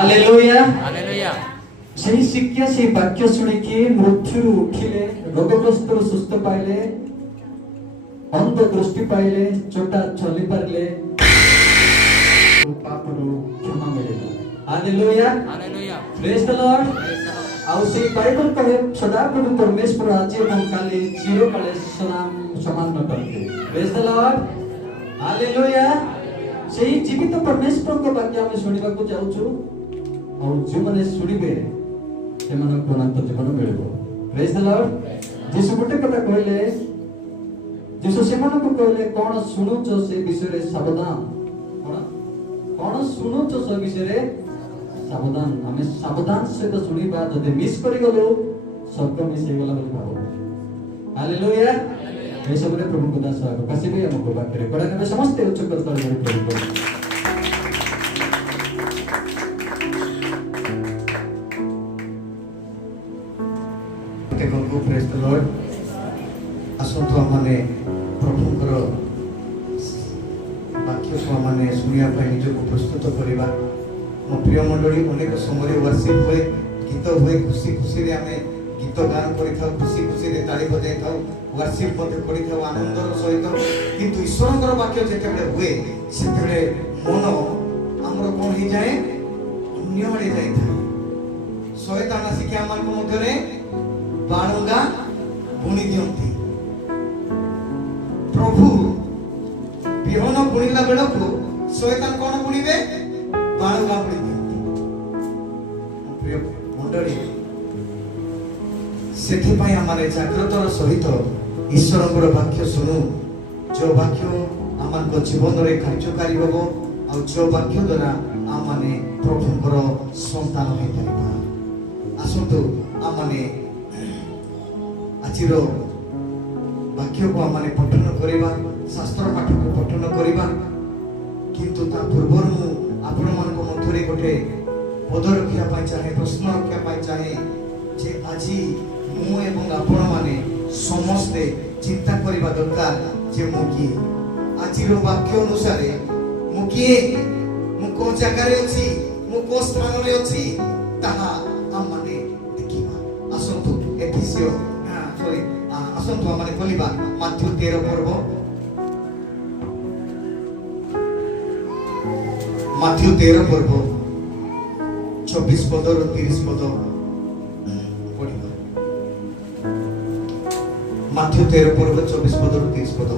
Hallelujah hallelujah. ସେହି ଶିକ୍ଷା ସେହି ବାକ୍ୟ ଶୁଣିକି ମୃତ୍ୟୁରୁ ଉଠିଲେ, ରୋଗଗ୍ରସ୍ତରୁ ସୁସ୍ଥ ପାଇଲେ, ଅନ୍ଧ ଦୃଷ୍ଟି ପାଇଲେ, ଚୋଟା ଚଲି ପାରିଲେ, ପାପରୁ କ୍ଷମା ମିଳିଲା। Hallelujah hallelujah. ପ୍ରେଜ୍ ଦ ଲର୍ଡ। Praise the Lord. ଆଉ ସେଇ ବାଇବଲ କହେ ସଦାପ୍ରଭୁ ପରମେଶ୍ୱର ଆଜି ଏବଂ କାଲି ଚିରକାଳ ସମାନ କରନ୍ତି। ପ୍ରେଜ୍ ଦ ଲର୍ଡ। ହାଲେଲୁୟା। ସେହି ଜୀବିତ ପରମେଶ୍ୱରଙ୍କ ବାକ୍ୟ ଆମେ ଶୁଣିବାକୁ ଯାଉଛୁ, ଆଉ ଯେଉଁମାନେ ଶୁଣିବେ ସେମାନଙ୍କୁ ଅନନ୍ତ ଜୀବନ ମିଳିବ। ପ୍ରେଜ୍ ଦ ଲର୍ଡ। ଯୀଶୁ ଗୋଟେ କଥା କହିଲେ, ଯୀଶୁ ସେମାନଙ୍କୁ କହିଲେ, କ'ଣ ଶୁଣୁଛ ସେ ବିଷୟରେ ସାବଧାନ। କ'ଣ ଶୁଣୁଛ ସେ ବିଷୟରେ ସାବଧାନ। ଆମେ ସାବଧାନ ସହିତ ଶୁଣିବା, ଯଦି ମିସ୍ କରିଗଲୁ ସ୍ୱର୍ଗ ମିସ୍ ହେଇଗଲା ବୋଲି ଭାବ। ହାଲେଲୁୟା। এই সময় প্রভুଙ୍କ ଦାସ ଆଗକୁ ଆସିବେ, ଆମକୁ ବାକ୍ୟରେ କଡ଼ା ନେବେ। ସମସ୍ତେ ଉଚ୍ଚ କରି ତଳେ ପ୍ରଭୁ ଦେଖନ୍ତୁ। ପ୍ରେଜ୍ ଦ ଲର୍ଡ। ଆସନ୍ତୁ ଆମମାନେ ପ୍ରଭୁଙ୍କର ବାକ୍ୟକୁ ଆମମାନେ ଶୁଣିବା ପାଇଁ ନିଜକୁ ପ୍ରସ୍ତୁତ କରିବା। ମୋ ପ୍ରିୟ ମଣ୍ଡଳୀ, ଅନେକ ସମୟରେ ୱାର୍ସିପ୍ ହୁଏ, ଗୀତ ହୁଏ, ଖୁସି ଖୁସିରେ ଆମେ ଗୀତ ଗାନ କରିଥାଉ, ଖୁସି ଖୁସିରେ ତାଳି ବଜାଇଥାଉ, ୱାର୍ସିପ୍ ମଧ୍ୟ କରିଥାଉ ଆନନ୍ଦର ସହିତ। କିନ୍ତୁ ଈଶ୍ୱରଙ୍କର ବାକ୍ୟ ଯେତେବେଳେ ହୁଏ, ସେତେବେଳେ ମନ ଆମର କ'ଣ ହେଇଯାଏ? ଅନ୍ୟ ଆଡ଼େ ଯାଇଥାଏ। ଶୟତାନ ଆସିକି ଆମମାନଙ୍କ ମଧ୍ୟରେ ବାଳୁଙ୍ଗା ବୁଣି ଦିଅନ୍ତି। ପ୍ରଭୁ ବିହନ ବୁଣିଲା ବେଳକୁ ଶୟତାନ କ'ଣ ବୁଣିବେ? ବାଳୁଙ୍ଗା ବୁଣି ଦିଅନ୍ତି। ପ୍ରିୟ ମଣ୍ଡଳୀ, ସେଥିପାଇଁ ଆମେ ଜାଗ୍ରତର ସହିତ ଈଶ୍ୱରଙ୍କର ବାକ୍ୟ ଶୁଣୁ, ଯେଉଁ ବାକ୍ୟ ଆମମାନଙ୍କ ଜୀବନରେ କାର୍ଯ୍ୟକାରୀ ହେବ, ଆଉ ଯେଉଁ ବାକ୍ୟ ଦ୍ୱାରା ଆମମାନେ ପ୍ରଭୁଙ୍କର ସନ୍ତାନ ହୋଇପାରିବା। ଆସନ୍ତୁ ଆମମାନେ ଆଜିର ବାକ୍ୟକୁ ଆମେ ପଠନ କରିବା, ଶାସ୍ତ୍ର ପାଠକୁ ପଠନ କରିବା। କିନ୍ତୁ ତା ପୂର୍ବରୁ ମୁଁ ଆପଣମାନଙ୍କ ମଧ୍ୟରେ ଗୋଟେ ପଦ ରଖିବା ପାଇଁ ଚାହେଁ, ପ୍ରଶ୍ନ ରଖିବା ପାଇଁ ଚାହେଁ ଯେ ଆଜି ମୁଁ ଏବଂ ଆପଣମାନେ ସମସ୍ତେ ଚିନ୍ତା କରିବା ଦରକାର ଯେ ମୁଁ କିଏ। ଆଜିର ବାକ୍ୟ ଅନୁସାରେ ମୁଁ କିଏ, ମୁଁ କୋଉ ଜାଗାରେ ଅଛି, ମୁଁ କୋଉ ସ୍ଥାନରେ ଅଛି, ତାହା ଆମମାନେ ଦେଖିବା। ଆସନ୍ତୁ ଆସନ୍ତୁ ଆମେ ଖୋଲିବା ମାଥ୍ୟୁ 13 ପର୍ବ, ମାଥ୍ୟୁ 13 ପର୍ବ 24 ପଦରୁ 30 ପଦ ପଢିବା। ମାଥ୍ୟୁ 13 ପର୍ବ 24 ପଦରୁ 30 ପଦ।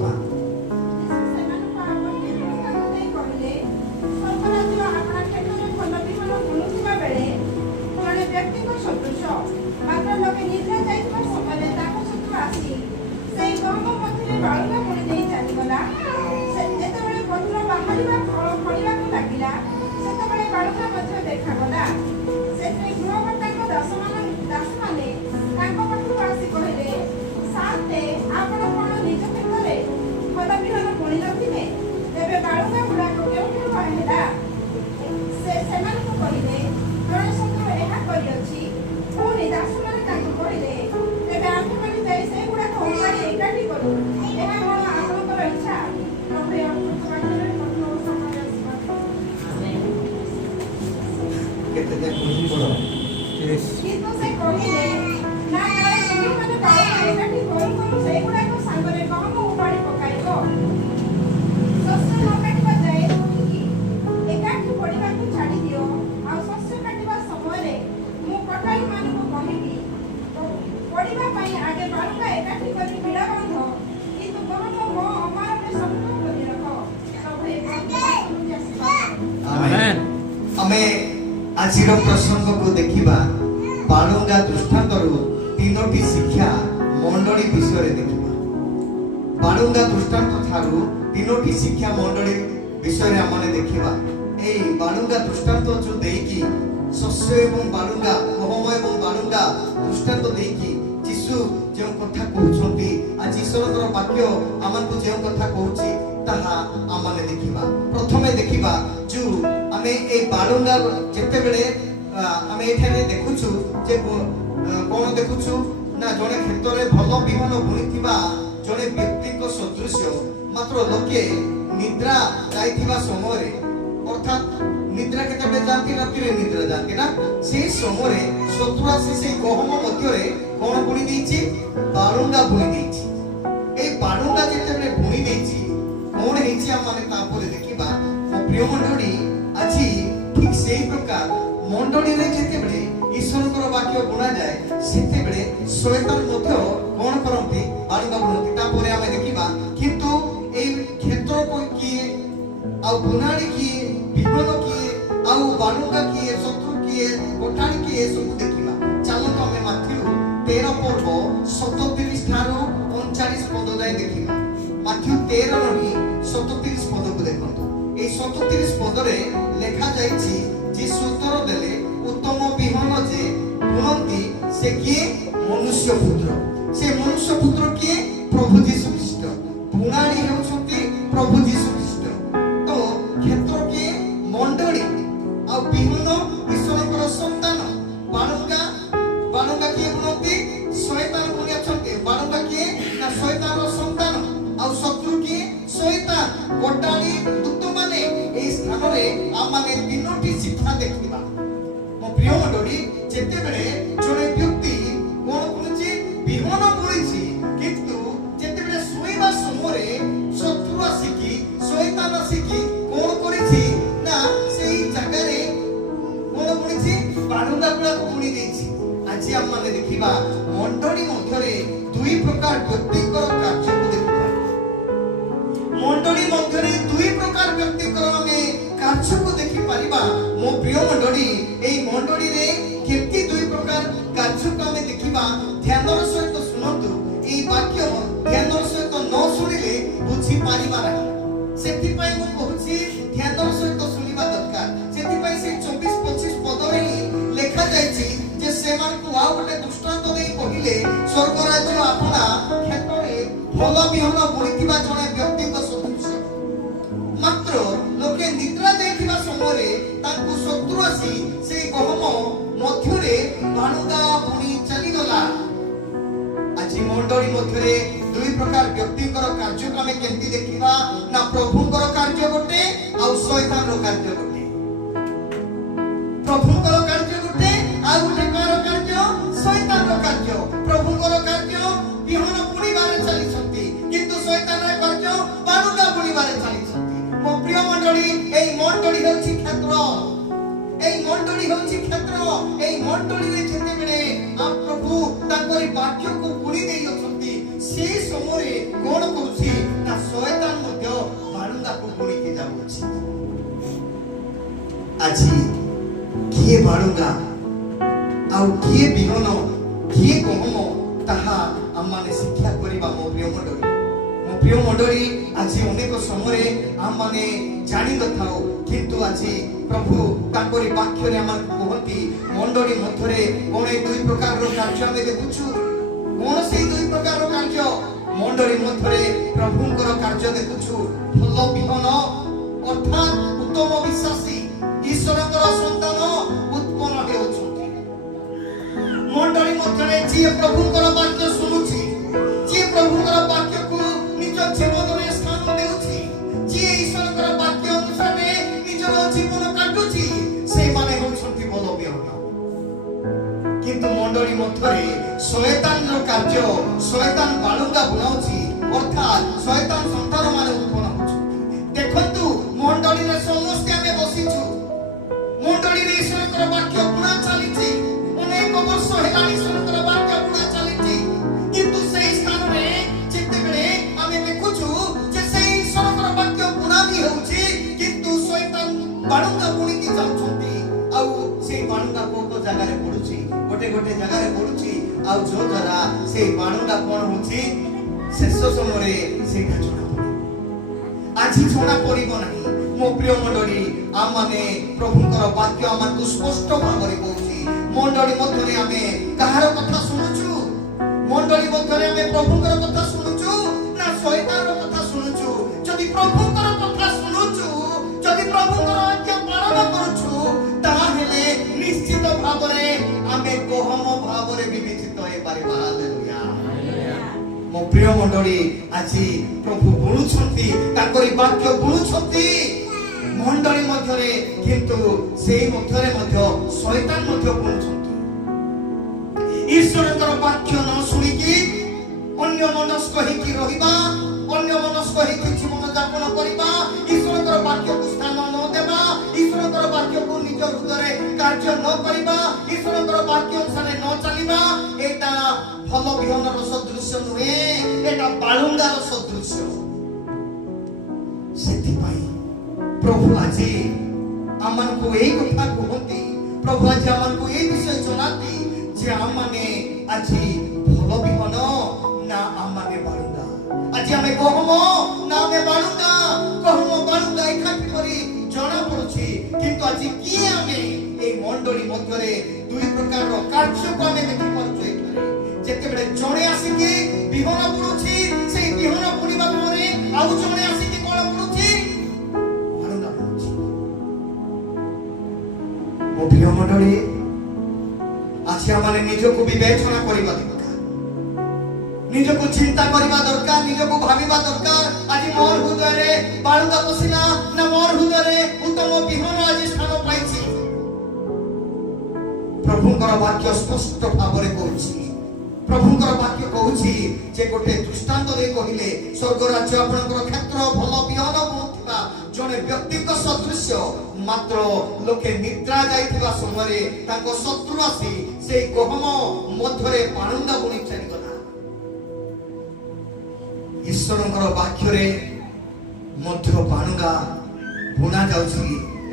ଆଜିର ପ୍ରସଙ୍ଗକୁ ଦେଖିବା। ବାଳୁଙ୍ଗା ଦୃଷ୍ଟାନ୍ତରୁ 3ଟି ଶିକ୍ଷା ମଣ୍ଡଳୀ ବିଷୟରେ ଦେଖିବା। ବାଳୁଙ୍ଗା ଦୃଷ୍ଟାନ୍ତ ଠାରୁ 3ଟି ଶିକ୍ଷା ମଣ୍ଡଳୀ ବିଷୟରେ ଆମେ ଦେଖିବା। এই ବାଳୁଙ୍ଗା ଦୃଷ୍ଟାନ୍ତ ଯୋଉ ଦେଇକି ଶସ୍ୟ ଏବଂ ବାଳୁଙ୍ଗା, ଗହମ ଏବଂ ବାଳୁଙ୍ଗା ଦୃଷ୍ଟାନ୍ତ ଦେଇକି ଯୀଶୁ ଯେଉଁ କଥା କହୁଛନ୍ତି, ଆଜି ଈଶ୍ୱରଙ୍କର ବାକ୍ୟ ଆମକୁ ଯେଉଁ କଥା କହୁଛି ତାହା ଆମେ ଦେଖିବା। ପ୍ରଥମେ ଦେଖିବା ଯୋଉ ଆମେ এই ବାଳୁଙ୍ଗା ଯେତେବେଳେ ଆମେ ଏଠାରେ ଦେଖୁଛୁ ଯେ କ'ଣ ଦେଖୁଛୁ ନା ଜଣେ କ୍ଷେତରେ ଭଲ ବିହନ ବୁଣିଥିବା ଜଣେ ବ୍ୟକ୍ତିଙ୍କ ସଦୃଶ୍ୟ। ମାତ୍ର ଲୋକେ ନିଦ୍ରା ଯାଇଥିବା ସମୟରେ, ଅର୍ଥାତ୍ निद्रा केतेबेले जाती रातिरे निद्रा जाती ना से समय शत्रु आसी से गहम मध्यरे कोन बुणी देछि बालुंगा बुणी देछि ए बालुंगा जेतेबेले बुणी देछि कोन हेछि हम माने तापरे देखिबा मो प्रिय मंडळी আজি ठीक सेही प्रकार मंडळी रे जेतेबेले ईश्वरकर वाक्य बुणा जाय सेतेबेले शैतान मध्य कोन करंती बालुंगा बुणती तापरे आमे देखिबा किंतु ए क्षेत्र को किए आ बुनाड़ी किए विमान किए आ बालुंगा किए शत्रु किए कोठाणी किए सब देखिबा चलो तो हमें माथ्यू 13 पर्व 37 ठारो 39 पद जाय देखिबा माथ्यू 13 रही 37 पद को देखंतु ए 37 पद रे लेखा जाईछि जे सूत्र देले उत्तम विहन जे बुनंती से किए मनुष्य पुत्र से मनुष्य पुत्र किए प्रभु यीशु ख्रीस्ट बुनाड़ी हेउछंती प्रभु यीशु ख्रीस्ट तो क्षेत्र के मंडली आ विहन ईश्वरकर संतान बालुंगा बालुंगा किए बुनंती शैतान बुनी अछंती बालुंगा किए ना शैतानर संतान आ शत्रु किए शैतान कोटाली दूत माने ए स्थान रे आ माने तीनोटी शिक्षा देखिबा मो प्रिय मंडली जेते बेले जणे व्यक्ति कोन बुनछि विहन बुनिछि किंतु जेते बेले सोइबा समरे शत्रु आसिकी शैतान आसिकी कोन करिछि ना सेही जागा रे कोन बुनिछि बालुंगा गुला को बुनी देछि আজি हम माने देखिबा मंडली मध्यरे दुई प्रकार व्यक्तिकर कार्य को देखिबा मंडली मध्यरे दुई प्रकार व्यक्तिकर हमें कार्य को देखि परिबा मो प्रिय मंडली एई मंडली रे केति दुई प्रकार कार्य को हमें देखिबा ध्यानर सहित सुनतु एई वाक्य ध्यानर सहित न सुनिले बुझी परिबा नाही सेति पई मु कहूची ध्यानर सहित सुनिबा दरकार सेति पई से 24-25 पद रे लेखा जायछि जे सेमान को आ गोटे दृष्टांत देई कहिले स्वर्ग राज्य आपना क्षेत्रे भल बिहन बुणिथिबा जणे व्यक्ति को सदृश मात्र लोके निद्रा देखिबा समय तांकु शत्रु आसी से गहम मध्यरे बालुंगा बुणी चली गला আজি मंडली मध्यरे दुई प्रकार व्यक्तिकर कार्य को हमें केंती देखिबा ना प्रभुकर कार्य गोटे आ शैतानर कार्य गोटे प्रभुकर कार्य गोटे आ गोटे कार कार्य शैतानर कार्य प्रभुकर कार्य बिहन बुणीबारे चली छथि किंतु शैतानर कार्य बालुंगा बुणीबारे चली छथि मो प्रिय मंडली एई मंडली होछि क्षेत्र एई मंडली होछि क्षेत्र एई मंडली रे जेते बेले आ प्रभु ताकरी वाक्य को बुणी देई अछथि से समय कोन करूछि ना शैतान मध्य बालुंगा को बुणी के जाउछि আজি किए बालुंगा आउ किए बिहन किए गहम ताहा हम माने शिक्षा करिबा मो प्रिय मंडली আজি अनेक समय हम माने जानि नथाउ किंतु আজি प्रभु ताकरी वाक्य रे हमन कहती मंडली मध्यरे कोन ए दुई प्रकार रो कार्य हम देखुछु कोन से दुई प्रकार रो कार्य मंडली मध्यरे प्रभुकर कार्य देखुछु भल बिहन अर्थात उत्तम विश्वासी ईश्वरकर संतान उत्पन्न हेउछथि मंडली मध्यरे जे प्रभुकर वाक्य सुनुछि जे प्रभुकर वाक्य को निज जीवन रे स्थान देउछि जे ईश्वरकर वाक्य अनुसार निजर जीवन काटुछि से माने होछथि भल बिहन किंतु मंडली मध्यरे शैतानर कार्य शैतान बालुंगा बुनाउछि अर्थात शैतान संतान माने उत्पन्न होछथि देखंतु मंडली रे समस्त हमें बसिछु मंडली रे ईश्वरकर वाक्य बुना चलिछि अनेक वर्ष हेलानी ईश्वरकर वाक्य बुना चलिछि किंतु सेही स्थान रे जेते बेले हमें देखुछु जे सेही ईश्वरकर वाक्य बुना भी होछि किंतु शैतान बालुंगा बुनी की जाउछथि आ से बालुंगा को जगह रे पडुछि गोटे गोटे जगह रे पडुछि आ जो द्वारा से बालुंगा कोन होछि शेष समय से जणा আজি জଣା পড়িব নাই মো প্রিয় মণ্ডলী আমানে প্রভুଙ୍କର বাক্য আমাকে স্পষ্ট ভাবে কହୁଛି মণ্ডলী মধ্যে আমি কাହାର কথা শুনুଛୁ মণ্ডলী মধ্যে আমি প্রভুଙ୍କର কথা শুনুଛୁ না শয়তানର কথা শুনুଛୁ যদি প্রভুଙ୍କର কথা শুনুଛୁ যদি প্রভুଙ୍କର আজ্ঞা পালন କରୁଛୁ তাহলে নিশ্চিত ভাবে আমি গহম ভাবে বিবেচিত হই পারিবা হালেলুয়া मो प्रिय मंडली আজি प्रभु बुणुछंती ताकरी वाक्य बुणुछंती ମଣ୍ଡଳୀ ମଧ୍ୟରେ କିନ୍ତୁ ସେଇ ମଧ୍ୟରେ ମଧ୍ୟ ଶୈତାନ ମଧ୍ୟ ବୁଲୁଛନ୍ତି। ଈଶ୍ୱରଙ୍କର ବାକ୍ୟ ନ ଶୁଣିକି ଅନ୍ୟ ମନସ୍କ ହେଇକି ରହିବା, ଅନ୍ୟ ମନସ୍କ ହେଇକି ଜୀବନ ଯାପନ କରିବା, ଈଶ୍ୱରଙ୍କର ବାକ୍ୟକୁ ସ୍ଥାନ ନ ଦେବା, ଈଶ୍ୱରଙ୍କର ବାକ୍ୟକୁ ନିଜ ହୃଦୟରେ କାର୍ଯ୍ୟ ନ କରିବା, ଈଶ୍ୱରଙ୍କର ବାକ୍ୟ ଅନୁସାରେ ନ ଚାଲିବା, ଏଇଟା ଭଲ ବିହନର ସଦୃଶ୍ୟ ନୁହେଁ, ଏଇଟା ବାଳୁଙ୍ଗାର ସଦୃଶ୍ୟ। ସେଥିପାଇଁ ପ୍ରଭୁ ଆଜି ଆମମାନଙ୍କୁ ଏଇ କଥା କୁହନ୍ତି, ପ୍ରଭୁ ଆଜି ଆମମାନଙ୍କୁ ଏଇ ବିଷୟ ଜଣାନ୍ତି ଯେ ଆମମାନେ ଆଜି ଭଲ ବିହନ ନା ଆମମାନେ ବାଳୁଙ୍ଗା। ଆଜି ଆମେ ଗହମ ନା ଆମେ ବାଳୁଙ୍ଗା। ଗହମ ବାଳୁଙ୍ଗା ଏକାଠି କରି ଜଣା ପଡୁଛି, କିନ୍ତୁ ଆଜି କିଏ ଆମେ এই ମଣ୍ଡଳୀ ମଧ୍ୟରେ ଦୁଇ ପ୍ରକାରର କାର୍ଯ୍ୟକୁ ଆମେ ଦେଖିପାରୁଛୁ। ଏଠାରେ ଯେତେବେଳେ ଜଣେ ଆସିକି ବିହନ ବୁଣୁଛି, ସେଇ ବିହନ ବୁଣିବା ପରେ ଆଉ ଜଣେ ଆସିକି କଣ ବୁଣୁଛି? ବାଳୁଙ୍ଗା ବୁଣୁଛି। ମୋ ପ୍ରିୟ ମଣ୍ଡଳୀ, ଆଜି ଆମେ ନିଜକୁ ବିବେଚନା କରିବା ଦରକାର, ନିଜକୁ ଚିନ୍ତା କରିବା ଦରକାର, ନିଜକୁ ଭାବିବା ଦରକାର। ଆଜି ମୋର ହୃଦୟରେ ବାଳୁଙ୍ଗା ପଶିଲା ନା ମୋର ହୃଦୟରେ ଉତ୍ତମ ବିହନ ଆଜି ସ୍ଥାନ ପାଇଛି? ପ୍ରଭୁଙ୍କର ବାକ୍ୟ ସ୍ପଷ୍ଟ ଭାବରେ କହୁଛି, ପ୍ରଭୁଙ୍କର ବାକ୍ୟ କହୁଛି ଯେ ଗୋଟେ ଦୃଷ୍ଟାନ୍ତ ଦେଇ କହିଲେ, ସ୍ୱର୍ଗ ରାଜ୍ୟ ଆପଣଙ୍କର କ୍ଷେତ୍ର ଭଲ ବିହନ ବୁଣୁଥିବା ଜଣେ ବ୍ୟକ୍ତିଙ୍କ ସଦୃଶ୍ୟ। ମାତ୍ର ଲୋକେ ନିଦ୍ରା ଯାଇଥିବା ସମୟରେ ତାଙ୍କ ଶତ୍ରୁ ଆସି ସେଇ ଗହମ ମଧ୍ୟରେ ବାଳୁଙ୍ଗା ବୁଣି ଚାଲିଗଲା। ଈଶ୍ୱରଙ୍କର ବାକ୍ୟରେ ମଧ୍ୟ ବାଳୁଙ୍ଗା ବୁଣା ଯାଉଛି।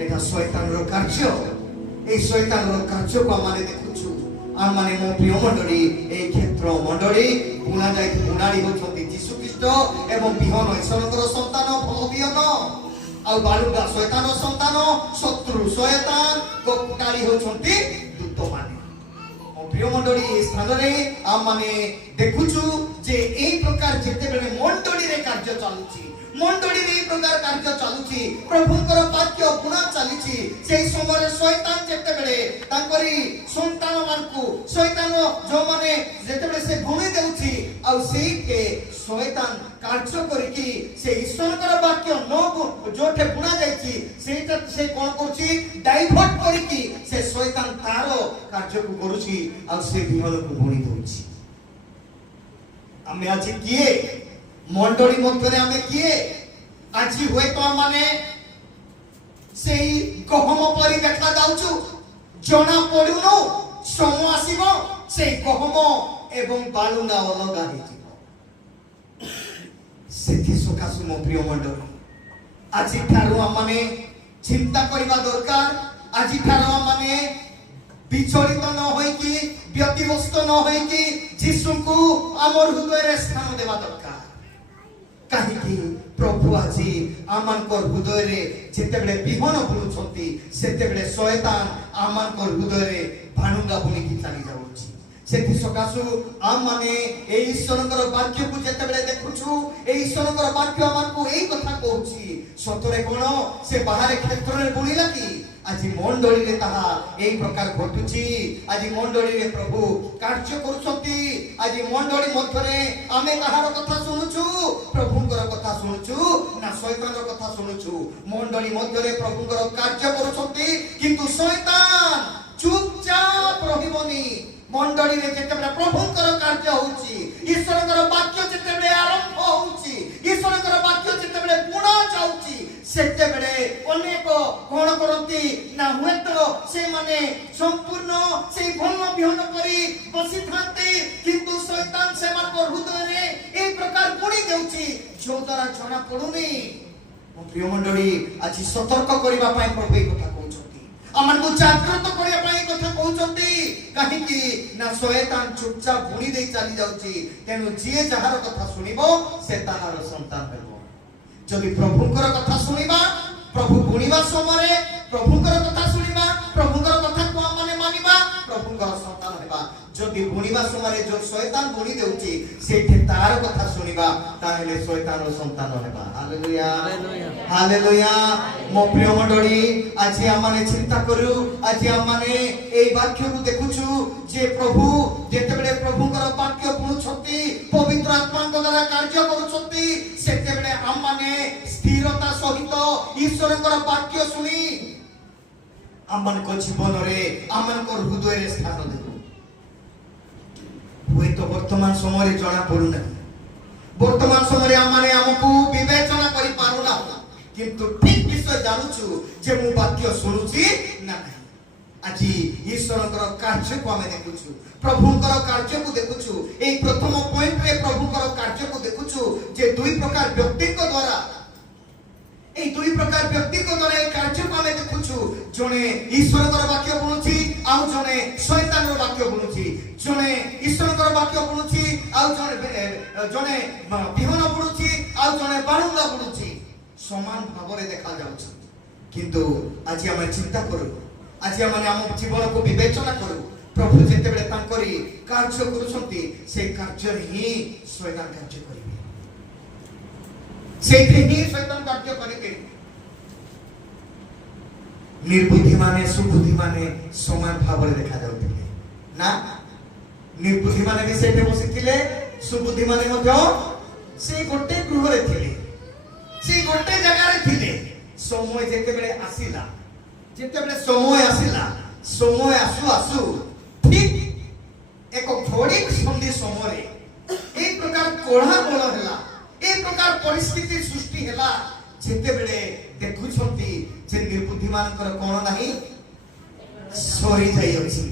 ଏଟା ଶୈତାନର କାର୍ଯ୍ୟ। এই শয়তানর কার্যকে আমাদের দেখুছু। আমমানে মো প্রিয় মণ্ডলী, এই ক্ষেত্র মণ্ডলী বুণা যাই বুণাড়ি হচ্ছন্তি যীশু খ্রিস্ট এবং বিহন ঈশ্বরଙ୍କର সন্তান ଭଲ বিহନ। ଆଉ ବାଳୁଙ୍ଗା ଶୈତାନ ସନ୍ତାନ, ଶତ୍ରୁ ଶୈତାନ, କୋଟାଳି ହଉଛନ୍ତି ଦୂତମାନେ। ମୋ ପ୍ରିୟ ମଣ୍ଡଳୀ, এই ସ୍ଥାନରେ ଆମମାନେ ଦେଖୁଛୁ ଯେ এই ପ୍ରକାର ଯେତେବେଳେ ମଣ୍ଡଳୀରେ କାର୍ଯ୍ୟ ଚାଲୁଛି, ମଣ୍ଡଳୀରେ এই ପ୍ରକାର କାର୍ଯ୍ୟ ଚାଲୁଛି, ପ୍ରଭୁଙ୍କର ବାକ୍ୟ ବୁଣା ଚାଲିଛି, ସେଇ ସମୟରେ ଶୈତାନ ଯେତେବେଳେ ତାଙ୍କରି ସନ୍ତାନମାନଙ୍କୁ ଶୈତାନ ଯୋଉମାନେ ଯେତେବେଳେ ସେ ବୁଣି ଦେଉଛି, ଆଉ ସେଇଠି ଶୈତାନ କାର୍ଯ୍ୟ କରିକି ସେ ଈଶ୍ୱରଙ୍କର ବାକ୍ୟ ନ ଯୋଉଠି ବୁଣା ଯାଇଛି ସେଇଟା ସେ କଣ କରୁଛି? ଡାଇଭର୍ଟ କରିକି ସେ ଶୈତାନ ତାର କାର୍ଯ୍ୟକୁ କରୁଛି, ଆଉ ସେ ବିହନକୁ ବୁଣି ଦଉଛି। ଆମେ ଆଜି କିଏ? ମଣ୍ଡଳୀ ମଧ୍ୟରେ ଆମେ କିଏ? ଆଜି ହୁଏତ ଆମେ ସେଇ ଗହମ ପରି ଦେଖା ଯାଉଛୁ, ଜଣା ପଡୁନୁ। ସମୟ ଆସିବ ସେଇ ଗହମ ଏବଂ ବାଳୁଙ୍ଗା ଅଲଗା ହେଇଯିବ। ସେଥି ସକାଶୁ ମୋ ପ୍ରିୟ ମଣ୍ଡଳୀ, ଆଜିଠାରୁ ଆମେ ଚିନ୍ତା କରିବା ଦରକାର। ଆଜିଠାରୁ ଆମେ ବିଚଳିତ ନ ହୋଇକି, ବ୍ୟତିବ୍ୟସ୍ତ ନ ହୋଇକି ଯୀଶୁଙ୍କୁ ଆମର ହୃଦୟରେ ସ୍ଥାନ ଦେବା ଦରକାର। କାହିଁକି ପ୍ରଭୁ ଆଜି ଆମଙ୍କର ହୃଦୟରେ ଯେତେବେଳେ ବିହନ ବୁଣୁଛନ୍ତି, ସେତେବେଳେ ଶୈତାନ ଆମଙ୍କର ହୃଦୟରେ ବାଳୁଙ୍ଗା ବୁଣିକି ଚାଲି ଯାଉଛି। ସେଥି ସକାଶୁ ଆମେ এই ଈଶ୍ୱରଙ୍କର ବାକ୍ୟକୁ ଯେତେବେଳେ ଦେଖୁଛୁ, এই ଈଶ୍ୱରଙ୍କର ବାକ୍ୟ ଆମକୁ ଏଇ କଥା କହୁଛି। ସତରେ କଣ ସେ ବାହାରେ କ୍ଷେତ୍ରରେ ବୁଣିଲା କି? ଆଜି ମଣ୍ଡଳୀରେ ତାହା এই ପ୍ରକାର ଘଟୁଛି। ଆଜି ମଣ୍ଡଳୀରେ ପ୍ରଭୁ କାର୍ଯ୍ୟ କରୁଛନ୍ତି। ଆଜି ମଣ୍ଡଳୀ ମଧ୍ୟରେ ଆମେ କାହାର କଥା ଶୁଣୁଛୁ? ପ୍ରଭୁଙ୍କର କଥା ଶୁଣୁଛୁ ନା ଶୈତାନର କଥା ଶୁଣୁଛୁ? ମଣ୍ଡଳୀ ମଧ୍ୟରେ ପ୍ରଭୁଙ୍କର କାର୍ଯ୍ୟ କରୁଛନ୍ତି, କିନ୍ତୁ ଶୈତାନ ଚୁପଚାପ ରହିବନି। ମଣ୍ଡଳୀରେ ଯେତେବେଳେ ପ୍ରଭୁଙ୍କର କାର୍ଯ୍ୟ ହଉଛି, ଈଶ୍ୱରଙ୍କର ବାକ୍ୟ ଯେତେବେଳେ ଆରମ୍ଭ ହଉଛି, ଈଶ୍ୱରଙ୍କର ବାକ୍ୟ ଯେତେବେଳେ ବୁଣା ଯାଉଛି, ସେତେବେଳେ ଅନେକ କଣ କରନ୍ତି ନା ହୁଏତ ସେମାନେ ସମ୍ପୂର୍ଣ୍ଣ ସେଇ ଭଲ ବିହନ କରି ବସିଥାନ୍ତି, କିନ୍ତୁ ଶୈତାନ ସେମାନଙ୍କ ହୃଦୟରେ এই ପ୍ରକାର ବୁଣି ଦେଉଛି, ଯୋଉ ଦ୍ୱାରା ଜଣା ପଡୁନି। ମୋ ପ୍ରିୟ ମଣ୍ଡଳୀ, ଆଜି ସତର୍କ କରିବା ପାଇଁ ପ୍ରଭୁ এই କଥା କହୁଛନ୍ତି, ଆମକୁ ଜାଗ୍ରତ କରିବା ପାଇଁ କଥା କହୁଛନ୍ତି। କାହିଁକି ନା ଶୈତାନ ଚୁପଚାପ ବୁଣି ଦେଇ ଚାଲି ଯାଉଛି। ତେଣୁ ଯିଏ ଯାହାର କଥା ଶୁଣିବ ସେ ତାହାର ସନ୍ତାନ ହେବ। ଯଦି ପ୍ରଭୁଙ୍କର କଥା ଶୁଣିବା, ପ୍ରଭୁ ବୁଣିବା ସମୟରେ ପ୍ରଭୁଙ୍କର କଥା ଶୁଣିବା, ପ୍ରଭୁଙ୍କର କଥାକୁ ଆମେ ମାନିବା, ପ୍ରଭୁଙ୍କର ସନ୍ତାନ ହେବା। ଯଦି ବୁଣିବା ସମୟରେ ଯୋଉ ଶୈତାନ ବୁଣି ଦେଉଛି, ସେଇଠି ତାର କଥା ଶୁଣିବା, ତାହେଲେ ଶୈତାନର ସନ୍ତାନ ହେବା। Hallelujah, hallelujah. ମୋ ପ୍ରିୟ ମଣ୍ଡଳୀ, ଆଜି ଆମେ ଚିନ୍ତା କରୁ, ଆଜି ଆମେ এই ବାକ୍ୟକୁ ଦେଖୁଛୁ ଯେ ପ୍ରଭୁ ଯେତେବେଳେ ପ୍ରଭୁଙ୍କର ବାକ୍ୟ ବୁଣୁଛନ୍ତି, ପବିତ୍ର ଆତ୍ମାଙ୍କ ଦ୍ୱାରା କାର୍ଯ୍ୟ କରୁଛନ୍ତି, ସେତେବେଳେ ଆମେ ସ୍ଥିରତା ସହିତ ईश्वरଙ୍କର ବାକ୍ୟ ଶୁଣି ଆମମାନଙ୍କ ଜୀବନରେ ଆମମାନଙ୍କ ହୃଦୟରେ ସ୍ଥାନ ଦେବୁ। ହୁଏତ ବର୍ତ୍ତମାନ ସମୟରେ ଜଣା ପଡୁନାହିଁ, ବର୍ତ୍ତମାନ ସମୟରେ ଆମମାନେ ଆମକୁ ବିବେଚନା କରି ପାରୁନାହୁଁ, କିନ୍ତୁ ଠିକ ବିଷୟ ଜାଣୁଛୁ ଯେ ମୁଁ ବାକ୍ୟ ଶୁଣୁଛି ନା ନାହିଁ। ଆଜି ଈଶ୍ୱରଙ୍କର କାର୍ଯ୍ୟକୁ ଆମେ ଦେଖୁଛୁ, ପ୍ରଭୁଙ୍କର କାର୍ଯ୍ୟକୁ ଦେଖୁଛୁ। এই ପ୍ରଥମ ପଏଣ୍ଟରେ ପ୍ରଭୁଙ୍କର କାର୍ଯ୍ୟକୁ ଦେଖୁଛୁ ଯେ ଦୁଇ ପ୍ରକାର ବ୍ୟକ୍ତିଙ୍କ ଦ୍ୱାରା এই দুই প্রকার ব্যক্তিଙ୍କ দ্ୱାରା এই କାର୍ଯ୍ୟକୁ ଆମେ ଦେଖୁଛୁ। ଜଣେ ଈଶ୍ୱରଙ୍କର ବାକ୍ୟ ଶୁଣୁଛି, ଆଉ ଜଣେ ଶୈତାନର ବାକ୍ୟ ଶୁଣୁଛି। ଜଣେ ଈଶ୍ୱରଙ୍କର ବାକ୍ୟ ଶୁଣୁଛି, ଆଉ ଜଣେ ବିହନ ବୁଣୁଛି, ଆଉ ଜଣେ ବାଳୁଙ୍ଗା ବୁଣୁଛି। ସମାନ ଭାବରେ ଦେଖାଯାଉଛି। କିନ୍ତୁ ଆଜି ଆମେ ଚିନ୍ତା କରୁ, ଆଜି ଆମେ ଆମ ଜୀବନକୁ ବିବେଚନା କରୁ। ପ୍ରଭୁ ଯେତେବେଳେ ତାଙ୍କରି କାର୍ଯ୍ୟ କରୁଛନ୍ତି, সেই କାର୍ଯ୍ୟରେ ହିଁ ଶୈତାନ କାର୍ଯ୍ୟ କରିବେ, ସେଇଠି ହିଁ ଶୈତାନ କାର୍ଯ୍ୟ କରିବେ। ନିର୍ବୁଦ୍ଧି ମାନେ ସୁବୁଦ୍ଧି ମାନେ ସମାନ ଭାବରେ ଦେଖାଯାଉଥିଲେ ନା? ନିର୍ବୁଦ୍ଧି ମାନେ ବି ସେଇଠି ବସିଥିଲେ, ସୁବୁଦ୍ଧି ମାନେ ମଧ୍ୟ ସେଇ ଗୋଟେ ଗୃହରେ ଥିଲେ, ସେଇ ଗୋଟେ ଜାଗାରେ ଥିଲେ। ସମୟ ଯେତେବେଳେ ଆସିଲା, ଯେତେବେଳେ ସମୟ ଆସିଲା, ସମୟ ଆସୁ ଆସୁ ଠିକ ଏକ ଘଡ଼ି ସନ୍ଧି ସମୟରେ এই প্রকার কোলাহল ହେଲା, এই প্রকার পরিস্থিতি সৃষ্টি ହେଲା, যেତେବେଳେ ଦେଖୁଛନ୍ତି যে ନିର୍ବୁଦ୍ଧି ମାନଙ୍କର କଣ ନାହିଁ, ସରି ଯାଇଅଛି।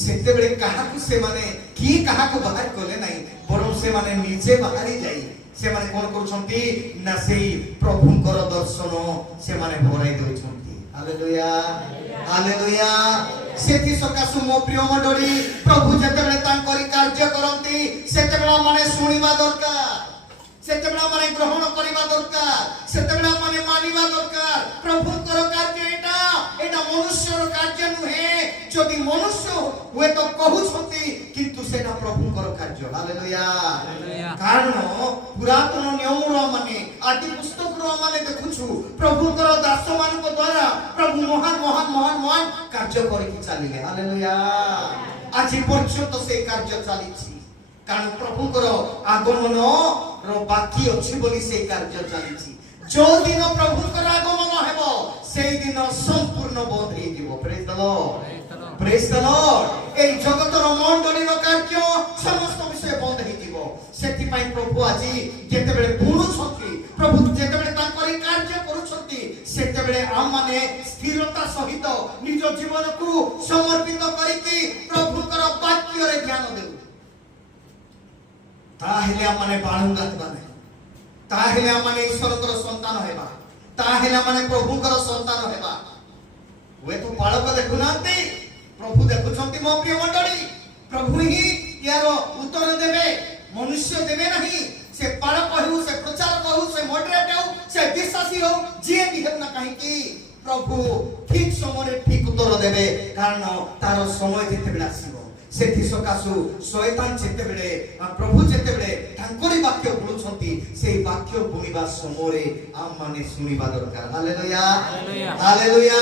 ସେତେବେଳେ କାହାକୁ ସେମାନେ କିଏ କାହାକୁ ବାହାର କଲେ ନାହିଁ, ବରଂ ସେମାନେ ନିଜେ ବାହାରି ଯାଇ ସେମାନେ କଣ କରୁଛନ୍ତି ନା ସେଇ ପ୍ରଭୁଙ୍କର ଦର୍ଶନ ସେମାନେ ଭରାଇ ଦେଉଛନ୍ତି। Hallelujah, hallelujah. ସେଠି ସକାଶୁ ମୋ ପ୍ରିୟ ମଣ୍ଡଳୀ, ପ୍ରଭୁ ଯେତେବେଳେ ତାଙ୍କରି କାର୍ଯ୍ୟ କରନ୍ତି, ସେତେବେଳେ ମାନେ ଶୁଣିବା ଦରକାର, ସେତେବେଳେ ମାନେ ଗ୍ରହଣ କରିବା ଦରକାର, ସେତେବେଳେ ମାନେ ମାନିବା ଦରକାର। ପ୍ରଭୁଙ୍କର କାର୍ଯ୍ୟ ଏଟା ମନୁଷ୍ୟର କାର୍ଯ୍ୟ ନୁହେଁ। ଯଦି ମନୁଷ୍ୟ ହୁଏତ କହୁଛନ୍ତି, କିନ୍ତୁ ସେଟା ପ୍ରଭୁଙ୍କର କାର୍ଯ୍ୟ। ହାଲେଲୁୟା। କାରଣ ପୁରାତନ ନିୟମର ମାନେ ଆଦି ପୁସ୍ତକରୁ ଆମେ ଦେଖୁଛୁ ପ୍ରଭୁଙ୍କର ଦାସମାନଙ୍କ ଦ୍ୱାରା ପ୍ରଭୁ ମହାନ ମହାନ ମହାନ ମହାନ କାର୍ଯ୍ୟ କରିକି ଚାଲିଲେ। ହାଲେଲୁୟା। ଆଜି ପର୍ଯ୍ୟନ୍ତ ସେ କାର୍ଯ୍ୟ ଚାଲିଛି, କାରଣ ପ୍ରଭୁଙ୍କର ଆଗମନର ବାକି ଅଛି ବୋଲି ସେ କାର୍ଯ୍ୟ ଚାଲିଛି। ଯୋଉ ଦିନ ପ୍ରଭୁଙ୍କର ଆଗମନ ହେବ, ସେଇ ଦିନ ସମ୍ପୂର୍ଣ୍ଣ ବନ୍ଦ ହେଇଯିବ। ପ୍ରେଜ୍ ଦ ଲର୍ଡ, ପ୍ରେଜ୍ ଦ ଲର୍ଡ। এই জগতର ମଣ୍ଡଳୀର କାର୍ଯ୍ୟ ସମସ୍ତ ବିଷୟ ବନ୍ଦ ହେଇଯିବ। ସେଥିପାଇଁ ପ୍ରଭୁ ଆଜି ଯେତେବେଳେ ବୁଣୁଛନ୍ତି, ପ୍ରଭୁ ଯେତେବେଳେ ତାଙ୍କର କାର୍ଯ୍ୟ କରୁଛନ୍ତି, ସେତେବେଳେ ଆମମାନେ ସ୍ଥିରତା ସହିତ ନିଜ ଜୀବନକୁ ସମର୍ପିତ କରିକି ପ୍ରଭୁଙ୍କର ବାକ୍ୟରେ ଧ୍ୟାନ ଦେଉ। ତାହେଲେ ଆମମାନେ ବାଳୁଙ୍ଗା ହେବା ନାହିଁ, ତାହେଲେ ଆମମାନେ ଈଶ୍ୱରଙ୍କର ସନ୍ତାନ ହେବା, ତାହେଲେ ଆମମାନେ ପ୍ରଭୁଙ୍କର ସନ୍ତାନ ହେବା। ହୁଏତ ବାଳକ ଦେଖୁନାହାନ୍ତି, ପ୍ରଭୁ ଦେଖୁଛନ୍ତି। ମୋ ପ୍ରିୟ ମଣ୍ଡଳୀ, ପ୍ରଭୁ ହିଁ ୟାର ଉତ୍ତର ଦେବେ, ମନୁଷ୍ୟ ଦେବେ ନାହିଁ। ସେ ବାଳକ ହେଉ, ସେ ପ୍ରଚାରକ ହେଉ, ସେ ମଡରେଟ ହେଉ, ସେ ବିଶ୍ୱାସୀ ହେଉ, ଯିଏ ବି ହେଉ ନା କାହିଁକି, ପ୍ରଭୁ ଠିକ ସମୟରେ ଠିକ ଉତ୍ତର ଦେବେ। କାରଣ ତାର ସମୟ ଯେତେବେଳେ ଆସିବ, ସେଠି ସକାଶୁ ଶୈତାନ ଯେତେବେଳେ ପ୍ରଭୁ ଯେତେବେଳେ ତାଙ୍କରି ବାକ୍ୟ ବୁଣୁଛନ୍ତି, ସେଇ ବାକ୍ୟ ବୁଣିବା ସମୟରେ ଆମମାନେ ଶୁଣିବା ଦରକାର। Hallelujah, hallelujah.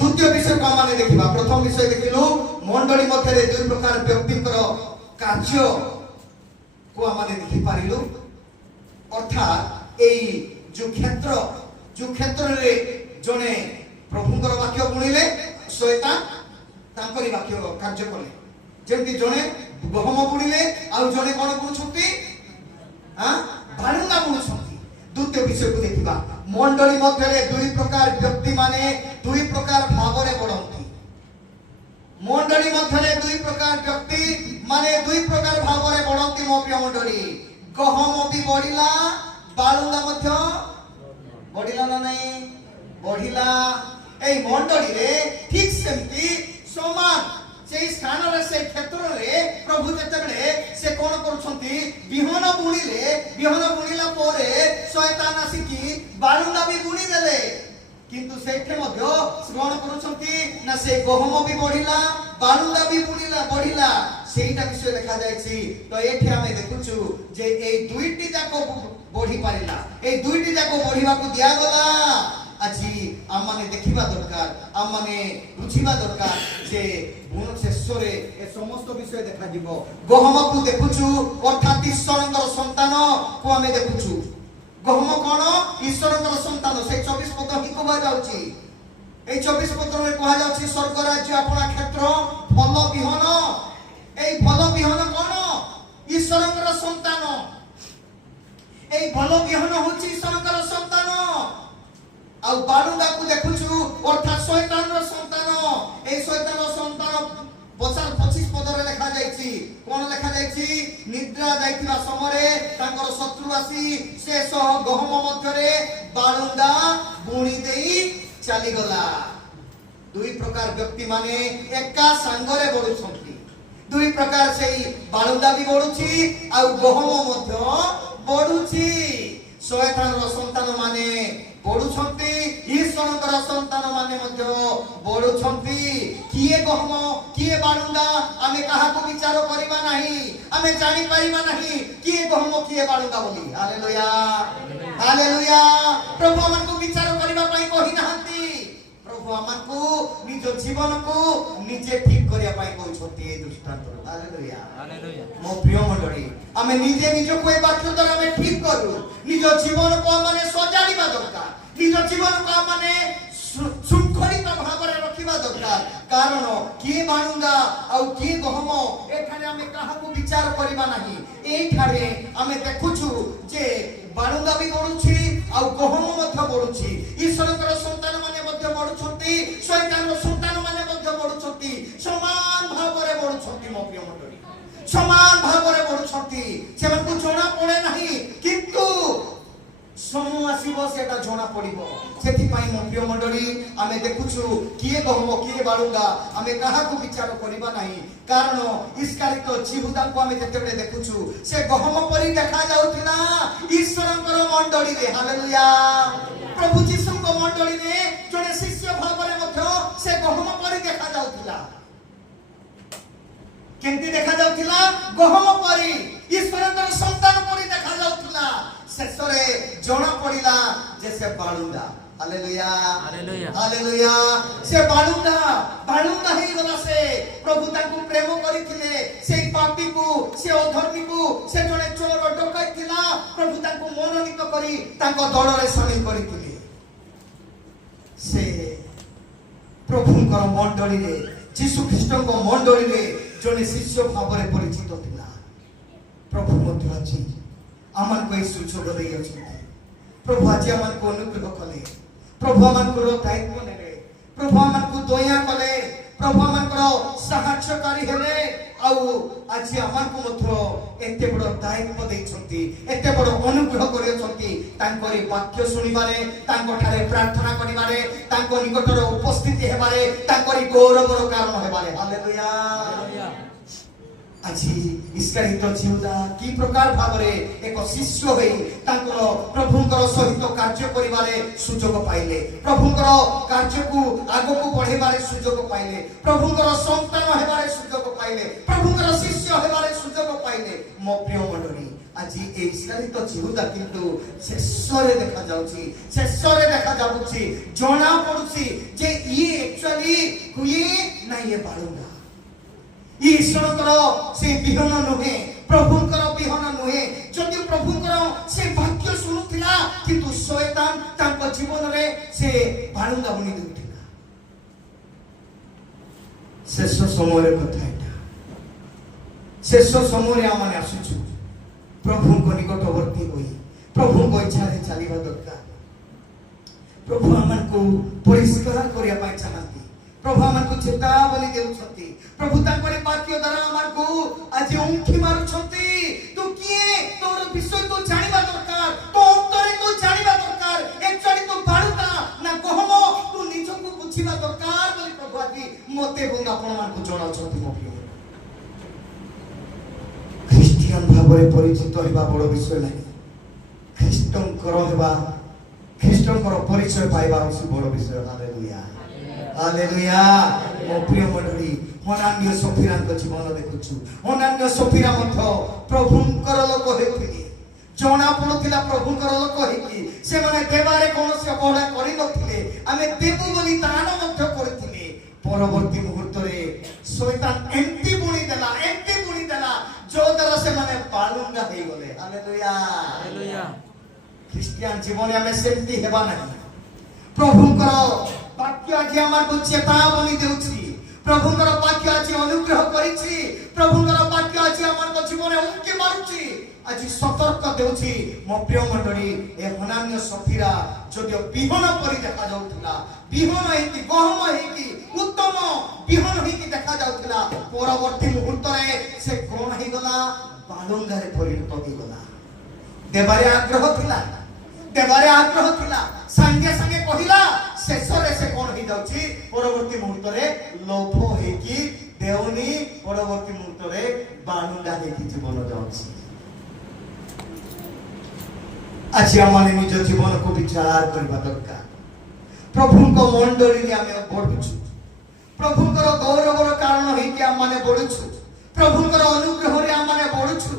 ଦ୍ୱିତୀୟ ବିଷୟକୁ ଆମମାନେ ଦେଖିବା। ପ୍ରଥମ ବିଷୟ ଦେଖିଲୁ, ମଣ୍ଡଳୀ ମଧ୍ୟରେ ଦୁଇ ପ୍ରକାର ବ୍ୟକ୍ତିଙ୍କର କାର୍ଯ୍ୟକୁ ଆମମାନେ ଦେଖିପାରିଲୁ। ଅର୍ଥାତ୍ ଏଇ ଯୋଉ କ୍ଷେତ୍ରରେ ଜଣେ ପ୍ରଭୁଙ୍କର ବାକ୍ୟ ବୁଣିଲେ, ଶୈତାନ ତାଙ୍କରି ବାକ୍ୟ କାର୍ଯ୍ୟ କଲେ। ଯେମିତି ଜଣେ ଗହମ ବୁଣିଲେ, ଆଉ ଜଣେ କଣ ବୁଣୁଛନ୍ତି, ବାଳୁଙ୍ଗା ବୁଣୁଛନ୍ତି। ଦ୍ୱିତୀୟ ବିଷୟକୁ ଦେଖିବା, ମଣ୍ଡଳୀ ମଧ୍ୟରେ ଦୁଇ ପ୍ରକାର ବ୍ୟକ୍ତି ମାନେ ଦୁଇ ପ୍ରକାର ଭାବରେ ବଢନ୍ତି। ମଣ୍ଡଳୀ ମଧ୍ୟରେ ଦୁଇ ପ୍ରକାର ବ୍ୟକ୍ତି ମାନେ ଦୁଇ ପ୍ରକାର ଭାବରେ ବଢନ୍ତି। ମୋ ପ୍ରିୟ ମଣ୍ଡଳୀ, ଗହମ ବି ବଢିଲା, ବାଳୁଙ୍ଗା ମଧ୍ୟ ବଢିଲା ନା ନାହିଁ? ବଢିଲା। এই মণ্ডলীରେ ঠিক ସେମିତି ସମାନ সেই স্থাନରେ, সেই ক্ষেত্ରରେ প্রভু যেତେବେଳେ ସେ କଣ କରୁଛନ୍ତି, ବିହନ ବୁଣିଲେ। ବିହନ ବୁଣିଲା ପରେ ଶୈତାନ ଆସିକି ବାଳୁଙ୍ଗା ବି ବୁଣି ଦେଲେ। କିନ୍ତୁ ସେଇଠି ମଧ୍ୟ କଣ କରୁଛନ୍ତି ନା ସେ ଗହମ ବି ବଢିଲା, ବାଳୁଙ୍ଗା ବି ବଢିଲା। ସେଇଟା ବିଷୟ ଲେଖାଯାଇଛି। ତ ଏଠି ଆମେ ଦେଖୁଛୁ ଯେ এই ଦୁଇଟି ଯାକ ବଢି ପାରିଲା, এই ଦୁଇଟି ଯାକ ବଢିବାକୁ ଦିଆଗଲା। ଆଜି ଆମମାନେ ଦେଖିବା ଦରକାର, ଆମମାନେ ବୁଝିବା ଦରକାର ଯେ ଶେଷରେ ଏ ସମସ୍ତ ବିଷୟ ଦେଖାଯିବ। ଗହମକୁ ଦେଖୁଛୁ, ଅର୍ଥାତ୍ ଈଶ୍ୱରଙ୍କର ସନ୍ତାନକୁ ଆମେ ଦେଖୁଛୁ। গহম কোন ঈশ্বরଙ୍କର সন্তান সেই 24 পদ হি কোয়া যাଉଛି এই 24 পদরে কোয়া যাଉଛି স্বর্গ রাজ্য আপনা ক্ষেত্র ফল বিহন এই ফল বিহন কোন ঈশ্বরଙ୍କର সন্তান এই ফল বিহন হচ্ছে ঈশ্বরଙ୍କର সন্তান ଆଉ ବାଳୁଙ୍ଗାକୁ ଦେଖୁଛୁ ଅର୍ଥାତ ଶୈତାନର ସନ୍ତାନ এই শয়তানର সন্তান 25 পদରେ লেখা ଯାଇଛି কোন লেখা ଯାଇଛି নিদ্রা ଯାଇଥିବା ସମୟରେ ତାଙ୍କର ଶତ୍ରୁ ଆସି ସେ ସହ ଗହମ ମଧ୍ୟରେ ବାଳୁଙ୍ଗା ବୁଣି ଦେଇ ଚାଲିଗଲା ଦୁଇ ପ୍ରକାର ବ୍ୟକ୍ତି ମାନେ ଏକା ସାଙ୍ଗରେ ବଢୁଛନ୍ତି ଦୁଇ ପ୍ରକାର ସେଇ ବାଳୁଙ୍ଗା ବି ବଢୁଛି ଆଉ ଗହମ ମଧ୍ୟ ବଢୁଛି ଶୈତାନର ସନ୍ତାନ ମାନେ ବଢୁଛନ୍ତି ଈଶ୍ୱରଙ୍କର ସନ୍ତାନ ମାନେ ମଧ୍ୟ ବଢୁଛନ୍ତି କିଏ ଗହମ କିଏ ବାଳୁଙ୍ଗା ଆମେ କାହାକୁ ବିଚାର କରିବା ନାହିଁ ଆମେ ଜାଣି ପାରିବା ନାହିଁ କିଏ ଗହମ କିଏ ବାଳୁଙ୍ଗା ବୋଲି ହାଲେଲୁୟା ହାଲେଲୁୟା ପ୍ରଭୁ ଆମକୁ ବିଚାର କରିବା ପାଇଁ କହି ନାହାନ୍ତି ପ୍ରଭୁ ଆମକୁ ନିଜ ଜୀବନକୁ ନିଜେ ଠିକ କରିବା ପାଇଁ କହୁଛନ୍ତି এই ଦୃଷ୍ଟାନ୍ତ ହାଲେଲୁୟା ହାଲେଲୁୟା ମୋ ପ୍ରିୟ ମଣ୍ଡଳୀ ଆମେ ନିଜେ ନିଜକୁ এই ବାକ୍ୟ ଦ୍ୱାରା ଆମେ ଠିକ କରୁ ନିଜ ଜୀବନକୁ ଆମେ ସଜାଡ଼ିବା ଦରକାର ନିଜ ଜୀବନକୁ ଆମେ ଶୃଙ୍ଖଳିତ ଭାବରେ ରଖିବା ଦରକାର କାରଣ କିଏ ବାଳୁଙ୍ଗା ଆଉ କିଏ ଗହମ ଏଠାରେ ଆମେ କାହାକୁ ବିଚାର କରିବା ନାହିଁ ଏଇଠାରେ ଆମେ ଦେଖୁଛୁ ଯେ ବାଳୁଙ୍ଗା ବି ବଢୁଛି ଆଉ ଗହମ ମଧ୍ୟ ବଢୁଛି ଈଶ୍ୱରଙ୍କର ସନ୍ତାନ ମାନେ ମଧ୍ୟ ବଢୁଛନ୍ତି ଶୈତାନର ସନ୍ତାନ ମାନେ ମଧ୍ୟ ବଢୁଛନ୍ତି ସମାନ ଭାବରେ ବଢୁଛନ୍ତି ମୋ ପ୍ରିୟ ମଣ୍ଡଳୀ ସମାନ ଭାବରେ ବଢୁଛନ୍ତି ସେମାନଙ୍କୁ ଜଣା ପଡେ ନାହିଁ କିନ୍ତୁ ସମୟ ଆସିବ ସେଟା ଜଣା ପଡିବ ସେଥିପାଇଁ ମୋ ପ୍ରିୟ ମଣ୍ଡଳୀ ଆମେ ଦେଖୁଛୁ କିଏ ଗହମ କିଏ ବାଳୁଙ୍ଗା ଆମେ କାହାକୁ ବିଚାର କରିବା ନାହିଁ କାରଣ ଇସ୍କାରିତ ଜିହୁଦାକୁ ଆମେ ଯେତେବେଳେ ଦେଖୁଛୁ ସେ ଗହମ ପରି ଦେଖା ଯାଉଥିଲା ଈଶ୍ୱରଙ୍କର ମଣ୍ଡଳୀରେ ହାଲେଲୁୟା ପ୍ରଭୁ ଯୀଶୁଙ୍କ ମଣ୍ଡଳୀରେ ଜଣେ ଶିଷ୍ୟ ଭାବରେ ମଧ୍ୟ ସେ ଗହମ ପରି ଦେଖା ଯାଉଥିଲା କେମିତି ଦେଖା ଯାଉଥିଲା ଗହମ ପରି ଈଶ୍ୱରଙ୍କର ସନ୍ତାନ ପରି ଦେଖା ଯାଉଥିଲା ଶେଷରେ ଜଣା ପଡିଲା ଯେ ସେ ବାଳୁଙ୍ଗା ହାଲେଲୁୟା ହାଲେଲୁୟା ହାଲେଲୁୟା ସେ ବାଳୁଙ୍ଗା ହେଇଗଲା ସେ ପ୍ରଭୁ ତାଙ୍କୁ ପ୍ରେମ କରିଥିଲେ ସେଇ ପାପୀକୁ ସେ ଅଧର୍ମୀକୁ ସେ ଜଣେ ଚୋର ଡକାଇ ଥିଲା ପ୍ରଭୁ ତାଙ୍କୁ ମନୋନୀତ କରି ତାଙ୍କ ଦଳରେ ସାମିଲ କରିଥିଲେ ସେ ପ୍ରଭୁଙ୍କର ମଣ୍ଡଳୀରେ ଯୀଶୁ ଖ୍ରୀଷ୍ଟଙ୍କ ମଣ୍ଡଳୀରେ ଜଣେ ଶିଷ୍ୟ ଭାବରେ ପରିଚିତ ଥିଲା ପ୍ରଭୁ ମଧ୍ୟ ଆଜି ଆମକୁ ଏହି ସୁଯୋଗ ଦେଇଅଛନ୍ତି ପ୍ରଭୁ ଆଜି ଆମକୁ ଅନୁଗ୍ରହ କଲେ ପ୍ରଭୁ ଆମଙ୍କର ଦାୟିତ୍ୱ ନେଲେ ପ୍ରଭୁ ଆମକୁ ଦୟା କଲେ ପ୍ରଭୁ ଆମଙ୍କର ସାହାଯ୍ୟକାରୀ ହେଲେ ଆଉ ଆଜି ଆମକୁ ମଧ୍ୟ ଏତେ ବଡ଼ ଦାୟିତ୍ୱ ଦେଇଛନ୍ତି ଏତେ ବଡ଼ ଅନୁଗ୍ରହ କରିଛନ୍ତି ତାଙ୍କରି ବାକ୍ୟ ଶୁଣିବାରେ ତାଙ୍କଠାରେ ପ୍ରାର୍ଥନା କରିବାରେ ତାଙ୍କ ନିକଟରେ ଉପସ୍ଥିତି ହେବାରେ ତାଙ୍କରି ଗୌରବର କାରଣ ହେବାରେ ହାଲେଲୁୟା আজি ইস্কারিত জিহুদা কি প্রকার ভাবে এক শিষ্য হই তাঙ্কর প্রভুঙ্কর সহিত কার্য করিবারে সুযোগ পাইলে প্রভুঙ্কর কার্যকু আগকু বঢ়াইবারে সুযোগ পাইলে প্রভুঙ্কর সন্তান হেবারে সুযোগ পাইলে প্রভুঙ্কর শিষ্য হেবারে সুযোগ পাইলে মো প্রিয় মণ্ডলী আজি এই ইস্কারিত জিহুদা কিন্তু শেষরে দেখা যাଉଛି শেষরে দেখা যাଉଛି জনা পড়ুছি যে ইয়ে একচুয়ালি হুয়ে না ইয়ে বালুঙ্গা ଈଶ୍ୱରଙ୍କର ସେ ବିହନ ନୁହେଁ ପ୍ରଭୁଙ୍କର ବିହନ ନୁହେଁ ଯଦି ପ୍ରଭୁଙ୍କର ସେ ବାକ୍ୟ ଶୁଣୁଥିଲା କିନ୍ତୁ ଶୈତାନ ତାଙ୍କ ଜୀବନରେ ସେ ବାଳୁଙ୍ଗା ବୁଣି ଦେଉଥିଲା ଶେଷ ସମୟର କଥା ଏଟା ଶେଷ ସମୟରେ ଆମେ ଆସୁଛୁ ପ୍ରଭୁଙ୍କ ନିକଟବର୍ତ୍ତୀ ହୋଇ ପ୍ରଭୁଙ୍କ ଇଚ୍ଛାରେ ଚାଲିବା ଦରକାର ପ୍ରଭୁ ଆମକୁ ପରିଷ୍କାର କରିବା ପାଇଁ ଚାହାନ୍ତି ପ୍ରଭୁ ଆମକୁ ଚେତାବନୀ ଦେଉଛନ୍ତି ପ୍ରଭୁ ତାଙ୍କର ବାକ୍ୟ ଦ୍ୱାରା ଆମକୁ ଆଜି ଉଙ୍କି ମାରୁଛନ୍ତି ତୁ କିଏ ତୋର ବିଷୟ ତୁ ଜାଣିବା ଦରକାର ତୋ ଅନ୍ତରରେ ତୁ ଜାଣିବା ଦରକାର ଏକ୍ଚୁଆଲି ତୁ ବାଳୁଙ୍ଗା ନା ଗହମ ତୁ ନିଜକୁ ବୁଝିବା ଦରକାର ବୋଲି ପ୍ରଭୁ ଆଜି ମୋତେ ଏବଂ ଆପଣମାନଙ୍କୁ ଜଣାଉଛନ୍ତି ମୋ ପ୍ରିୟ ଖ୍ରୀଷ୍ଟିଆନ ଭାବରେ ପରିଚିତ ହେବା ବଡ଼ ବିଷୟ ନାହିଁ ଖ୍ରୀଷ୍ଟଙ୍କର ହେବା ଖ୍ରୀଷ୍ଟଙ୍କର ପରିଚୟ ପାଇବା ହେଉଛି ବଡ଼ ବିଷୟ ହାଲେଲୁୟା ହାଲେଲୁୟା ମୋ ପ୍ରିୟ ମଣ୍ଡଳୀ ଅନାନ୍ୟ ସଫିରାଙ୍କ ଜୀବନ ଦେଖୁଛୁ ଅନାନ୍ୟ ସଫିରା ମଧ୍ୟ ପ୍ରଭୁଙ୍କର ଲୋକ ହେଉଥିଲେ ଜଣା ପଡୁଥିଲା ପ୍ରଭୁଙ୍କର ଲୋକ ହେଇକି ସେମାନେ ଦେବାରେ କୌଣସି ଅବହେଳା କରିନଥିଲେ ଆମେ ଦେବୁ ବୋଲି ଦାନ ମଧ୍ୟ କରିଥିଲେ ପରବର୍ତ୍ତୀ ମୁହୂର୍ତ୍ତରେ ଶୈତାନ ଏମିତି ବୁଣି ଦେଲା ଯୋ ଦ୍ୱାରା ସେମାନେ ବାଳୁଙ୍ଗା ହେଇଗଲେ ହାଲେଲୁୟା ହାଲେଲୁୟା ଖ୍ରୀଷ୍ଟିଆନ ଜୀବନ ଆମେ ସେମିତି ହେବା ନାହିଁ। ପ୍ରଭୁଙ୍କର ବାକ୍ୟ ଆଜି ଆମକୁ ଚେତାବନୀ ଦେଉଛି, ପ୍ରଭୁଙ୍କର ବାକ୍ୟ ଆଜି ଅନୁଗ୍ରହ କରିଛି, ପ୍ରଭୁଙ୍କର ବାକ୍ୟ ଆଜି ଆମର ଜୀବନରେ ଉଙ୍କି ମାରୁଛି, ଆଜି ସତର୍କ ଦେଉଛି। ମୋ ପ୍ରିୟ ମଣ୍ଡଳୀ, ଏ ହନାନ୍ୟ ସଫିରା ଯଦିଓ ବିହନ ପରି ଦେଖା ଯାଉଥିଲା, ବିହନ ହେଇକି ଗହମ ହେଇକି ଉତ୍ତମ ବିହନ ହେଇକି ଦେଖା ଯାଉଥିଲା, ପରବର୍ତ୍ତୀ ମୁହୂର୍ତ୍ତରେ ସେ କଣ ହେଇଗଲା? ବାଳୁଙ୍ଗାରେ ପରିଣତ ହେଇଗଲା। ଦେବାରେ ଆଗ୍ରହ ଥିଲା, ଦେବାରେ ଆଗ୍ରହ ଥିଲା, ସାଙ୍ଗେ ସାଙ୍ଗେ କହିଲା, ଶେଷରେ ସେ କଣ ହେଇଯାଉଛି? ପରବର୍ତ୍ତୀ ମୁହୂର୍ତ୍ତରେ ଲୋଭ ହେଇକି ଦେଉନି, ପରବର୍ତ୍ତୀ ମୁହୂର୍ତ୍ତରେ ବାଳୁଙ୍ଗା ହେଇକି ଜୀବନ ଯାଉଛି। ଆଜି ଆମେ ନିଜ ଜୀବନକୁ ବିଚାର କରିବା ଦରକାର। ପ୍ରଭୁଙ୍କ ମଣ୍ଡଳୀରେ ଆମେ ବଢୁଛୁ, ପ୍ରଭୁଙ୍କର ଗୌରବର କାରଣ ହେଇକି ଆମେ ବଢୁଛୁ, ପ୍ରଭୁଙ୍କର ଅନୁଗ୍ରହରେ ଆମେ ବଢୁଛୁ।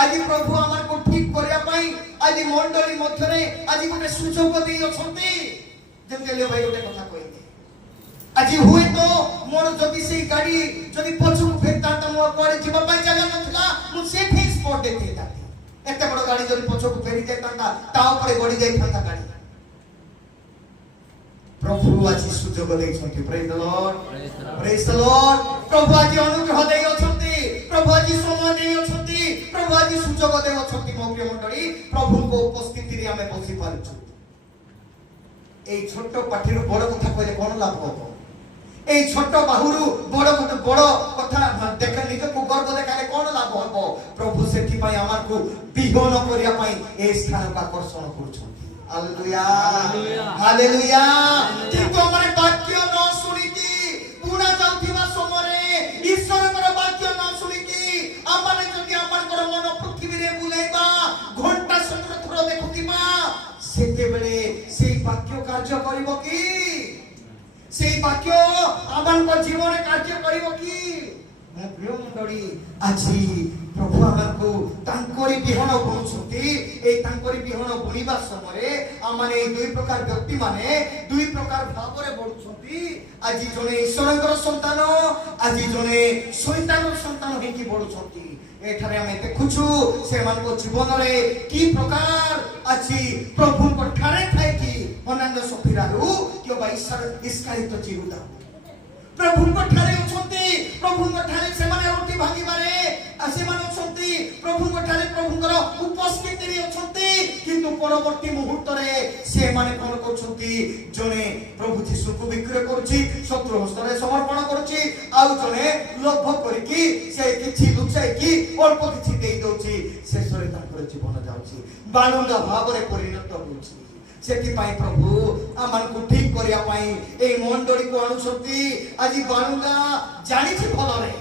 ଆଜି ପ୍ରଭୁ ଆମକୁ ଠିକ କରିବା ପାଇଁ ଆଜି ମଣ୍ଡଳୀ ମଧ୍ୟରେ ଆଜି ଗୋଟେ ସୁଯୋଗ ଦେଇ ଅଛନ୍ତି। ଯେମିତି ଲେ ଭାଇ ଗୋଟେ କଥା କହିଲେ, ଆଜି ହୁଏତ ମୋର ଯଦି ସେଇ ଗାଡି ଯଦି ପଛକୁ ଫେରିଥାନ୍ତା, ମୋର କୁଆଡେ ଯିବା ପାଇଁ ଜାଗା ନଥିଲା, ମୁଁ ସେଠି ସ୍ପଟ ଦେଇଥାନ୍ତି। ଏତେ ବଡ ଗାଡି ଯଦି ପଛକୁ ଫେରି ଯାଇଥାନ୍ତା, ତା ଉପରେ ଗଡି ଯାଇଥାନ୍ତା ଗାଡି। ପ୍ରଭୁ ଆଜି ସୁଯୋଗ ଦେଇଛନ୍ତି। ପ୍ରେଜ୍ ଦ ଲର୍ଡ, ପ୍ରେଜ୍ ଦ ଲର୍ଡ। ପ୍ରଭୁ ଆଜି ଅନୁଗ୍ରହ ଦେଇ ଅଛନ୍ତି, ପ୍ରଭୁ ଆଜି ସମୟ ଦେଇ ଅଛନ୍ତି, ପ୍ରଭୁ ଆଜି ସୁଯୋଗ ଦେଇ ଅଛନ୍ତି। ମୋ ପ୍ରିୟ ମଣ୍ଡଳୀ, ପ୍ରଭୁଙ୍କ ଉପସ୍ଥିତିରେ ଆମେ ବସି ପାରୁଛୁ। এই ছোট পাঠির বড় কথা কইলে কোন লাভ হবো? এই ছোট বাহুরু বড় কথা দেখা নিজকে গর্ব দেখালে কোন লাভ হবো? প্রভু সেটি পাই আমাকু বিহন করিয়া পাই এই স্থানকে আকর্ষণ করছন্তি। Hallelujah, hallelujah. কিন্তু আমারে বাক্য ন শুনিকি পুরা যাউথিবা সমরে ঈশ্বরଙ୍କର বাক্য ন শুনিকি আমারে যদি আমারଙ୍କର মন পৃথিবীরে বুলাইবা, ঘন্টা সন্ত্র থর দেখুথিবা, সেতেবেলে সেই বাক্য কার্য করিব কি? সেই বাক্য আমার জীবনে কার্য করিব কি? ମୋ ପ୍ରିୟ ମଣ୍ଡଳୀ, ଆଜି ପ୍ରଭୁ ଆମକୁ ତାଙ୍କରି ବିହନ ବୁଣୁଛନ୍ତି। এই ତାଙ୍କରି ବିହନ ବୁଣିବା ସମୟରେ ଆମମାନେ এই ଦୁଇ ପ୍ରକାର ବ୍ୟକ୍ତି ମାନେ ଦୁଇ ପ୍ରକାର ଭାବରେ ବଢୁଛନ୍ତି। ଆଜି ଜଣେ ଈଶ୍ୱରଙ୍କର ସନ୍ତାନ, ଆଜି ଜଣେ ଶୈତାନର ସନ୍ତାନ ହେଇକି ବଢୁଛନ୍ତି। ଏଠାରେ ଆମେ ଦେଖୁଛୁ ସେମାନଙ୍କ ଜୀବନରେ କି ପ୍ରକାର ଅଛି। ପ୍ରଭୁଙ୍କ ଠାରେ ଥାଇକି ହନାନ୍ୟ ସଫିରାରୁ କିମ୍ବା ଇସ୍କାରିତ ଜିହୁଦା ପ୍ରଭୁଙ୍କ ଠାରେ ଅଛନ୍ତି। ପ୍ରଭୁଙ୍କ ଠାରେ ସେମାନେ ରୁଟି ଭାଙ୍ଗିବାରେ ସେମାନେ ଅଛନ୍ତି, ପ୍ରଭୁଙ୍କ ଠାରେ ପ୍ରଭୁଙ୍କର ଉପସ୍ଥିତିରେ ଅଛନ୍ତି। କିନ୍ତୁ ପରବର୍ତ୍ତୀ ମୁହୂର୍ତ୍ତରେ ସେମାନେ କଣ କରୁଛନ୍ତି? ଜଣେ ପ୍ରଭୁ ଯୀଶୁଙ୍କୁ ବିକ୍ରୟ କରୁଛି, ଶତ୍ରୁ ହସ୍ତରେ ସମର୍ପଣ କରୁଛି, ଆଉ ଜଣେ ଲୋଭ କରିକି ସେ କିଛି ଲୁଚାଇକି ଅଳ୍ପ କିଛି ଦେଇ ଦଉଛି। ଶେଷରେ ତାଙ୍କର ଜୀବନ ଯାଉଛି, ବାଳୁଙ୍ଗା ଭାବରେ ପରିଣତ ହେଉଛି। ସେଥିପାଇଁ ପ୍ରଭୁ ଆମକୁ ଠିକ କରିବା ପାଇଁ এই ମଣ୍ଡଳୀକୁ ଆଣୁଛନ୍ତି। ଆଜି ବାଳୁଙ୍ଗା ଜାଣିଛି ଭଲରେ,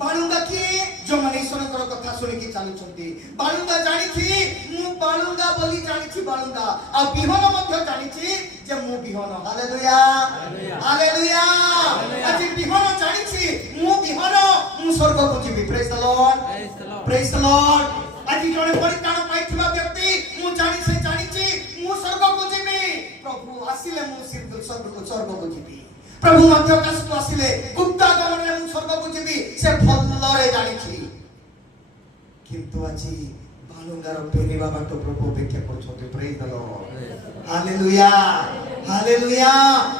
ବାଳୁଙ୍ଗା କିଏ? ଯୋଉମାନେ ଈଶ୍ୱରଙ୍କର କଥା ଶୁଣିକି ଚାଲୁଛନ୍ତି। ବାଳୁଙ୍ଗା ଜାଣିଛି, ମୁଁ ବାଳୁଙ୍ଗା ବୋଲି ଜାଣିଛି ବାଳୁଙ୍ଗା, ଆଉ ବିହନ ମଧ୍ୟ ଜାଣିଛି ଯେ ମୁଁ ବିହନ। Hallelujah, hallelujah. ଆଜି ବିହନ ଜାଣିଛି, ମୁଁ ବିହନ, ମୁଁ ସ୍ୱର୍ଗକୁ ଯିବି। ପ୍ରେଜ୍ ଦ ଲର୍ଡ, ପ୍ରେଜ୍ ଦ ଲର୍ଡ। ଆଜି ଜଣେ ପରିତ୍ରାଣ ପାଇଥିବା ବ୍ୟକ୍ତି ମୁଁ ଜାଣିଛି ମୁଁ ସ୍ୱର୍ଗକୁ ଯିବି। ପ୍ରଭୁ ଆସିଲେ ମୁଁ ସ୍ୱର୍ଗକୁ ଯିବି। ପ୍ରଭୁ ମଧ୍ୟ ଆକାଶକୁ ଆସିଲେ ଗୁପ୍ତାଗମନରେ ମୁଁ ସ୍ୱର୍ଗକୁ ଯିବି, ସେ ଭଲରେ ଜାଣିଛି। କିନ୍ତୁ ଆଜି ବାଳୁଙ୍ଗାର ଫେରିବା ବାଟ ପ୍ରଭୁ ଅପେକ୍ଷା କରୁଛନ୍ତି। ପ୍ରେଜ୍ ଦ ଲର୍ଡ, ହାଲେଲୁୟା, ହାଲେଲୁୟା।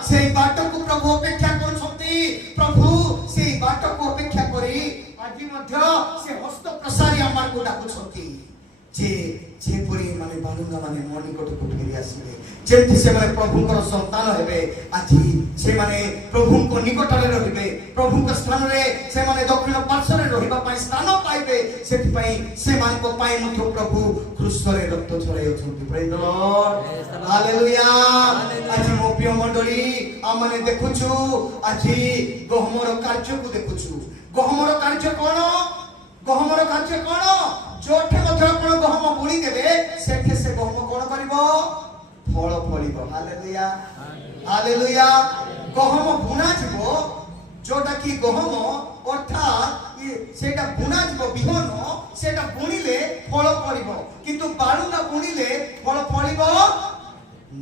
ସେଇ ବାଟକୁ ପ୍ରଭୁ ଅପେକ୍ଷା କରୁଛନ୍ତି। ପ୍ରଭୁ ସେଇ ବାଟକୁ ଅପେକ୍ଷା କରି ଆଜି ମଧ୍ୟ ସେ ହସ୍ତ ପ୍ରସାରୀ ଆମକୁ ଡାକୁଛନ୍ତି ଯେ ଯେପରି ମାନେ ବାଳୁଙ୍ଗା ମାନେ ମୋ ନିକଟକୁ ଫେରି ଆସିବେ, ଯେମିତି ସେମାନେ ପ୍ରଭୁଙ୍କର ସନ୍ତାନ ହେବେ। ଆଜି ସେମାନେ ପ୍ରଭୁଙ୍କ ନିକଟରେ ରହିବେ, ପ୍ରଭୁଙ୍କ ସ୍ଥାନରେ ସେମାନେ ଦକ୍ଷିଣ ପାର୍ଶ୍ୱରେ ରହିବା ପାଇଁ ସ୍ଥାନ ପାଇବେ। ସେଥିପାଇଁ ସେମାନଙ୍କ ପାଇଁ ମଧ୍ୟ ପ୍ରଭୁ କ୍ରୁଶରେ ରକ୍ତ ଝରାଇଛନ୍ତି। ପ୍ରେଜ୍ ଦ ଲର୍ଡ, ହାଲେଲୁୟା। ଆଜି ମୋ ପ୍ରିୟ ମଣ୍ଡଳୀ, ଆମେ ଦେଖୁଛୁ ଆଜି ଗହମର କାର୍ଯ୍ୟକୁ ଦେଖୁଛୁ। ଗହମର କାର୍ଯ୍ୟ କଣ? ଗହମର କାର୍ଯ୍ୟ କଣ? ଯୋଉଠି ମଧ୍ୟ ଆପଣ ଗହମ ବୁଣି ଦେବେ, ସେଠି ସେ ଗହମ କଣ କରିବ? ଫଳ ଫଳିବ। Hallelujah, hallelujah. ଗହମ ବୁଣା ଯିବ, ଯୋଉଟା କି ଗହମ ଅର୍ଥାତ୍ ସେଟା ବୁଣା ଯିବ ବିହନ, ସେଟା ବୁଣିଲେ ଫଳ ଫଳିବ। କିନ୍ତୁ ବାଳୁଙ୍ଗା ବୁଣିଲେ ଫଳ ଫଳିବ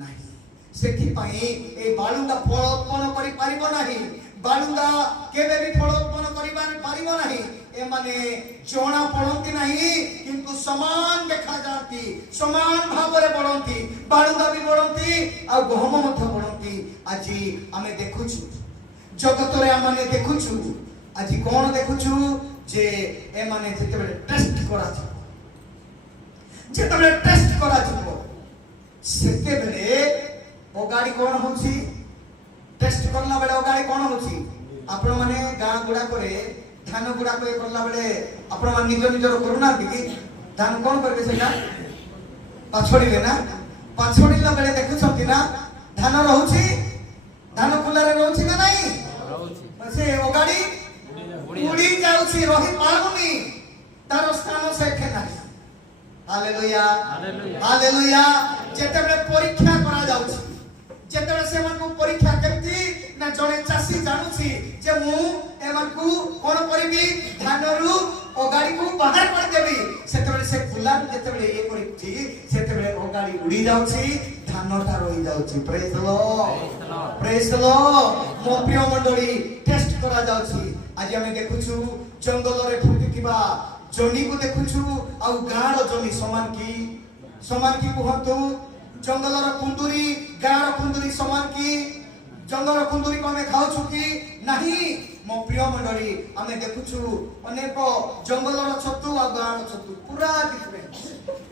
ନାହିଁ। ସେଥିପାଇଁ এই ବାଳୁଙ୍ଗା ଫଳ ଉତ୍ପନ୍ନ କରିପାରିବ ନାହିଁ। बालुंगा केबे भी फल उत्पन्न करिबा पारिबो नाही ए माने जोणा पड़ती नहीं किंतु समान देखा जाती समान भावरे बढ़ती बालुंगा भी बढ़ती आ गहम मध्य बढ़ती आज आमे देखुछु जगत रे आमे देखुछु आज कोन देखुछु जे ए माने जेतेबेले टेस्ट करा छ जेतेबेले टेस्ट करा छ सेतेबेले ओ गाड़ी कोन होछि टेस्ट करला बेले ओ गाड़ी कोन होछि आपण माने गां गुडा करे धान गुडा करे करला बेले आपण मान निज निजर करूना कि धान कोन करबे सेटा पाछोड़िले ना पाछोड़िला बेले देखु छथि ना धान रहउछि धान कुला रे रहउछि ना नाही रहउछि से ओ गाड़ी उड़ी जाउछि रहि पारुनी तार स्थान सेठे नाही हालेलुया हालेलुया जेतेबेले परीक्षा करा जाउछि जेतेबेले से मन को परीक्षा करती ना जणे चासी जानुछि जे मु एमनकु कोन करबी धानरु ओ गाड़ी को बाहर कर देबी सेतेबेले से खुला जेतेबेले ए करछि सेतेबेले ओ गाड़ी उड़ी जाउछि धानटा रहि जाउछि praise the Lord praise the Lord मो प्रिय मंडली टेस्ट करा जाउछि आज हमें देखुछु जंगल रे फुटिथिबा जनी को देखुछु आ गाड़ जनी समान की कहतु जंगल रो कुंदुरी गाड़ कुंदुरी समान की जंगल कुंदुरी को हमें खाउछु की नहीं मो प्रिय मंडली हमें देखुछु अनेक जंगल रो छतु आ गाड़ छतु पूरा डिफरेंट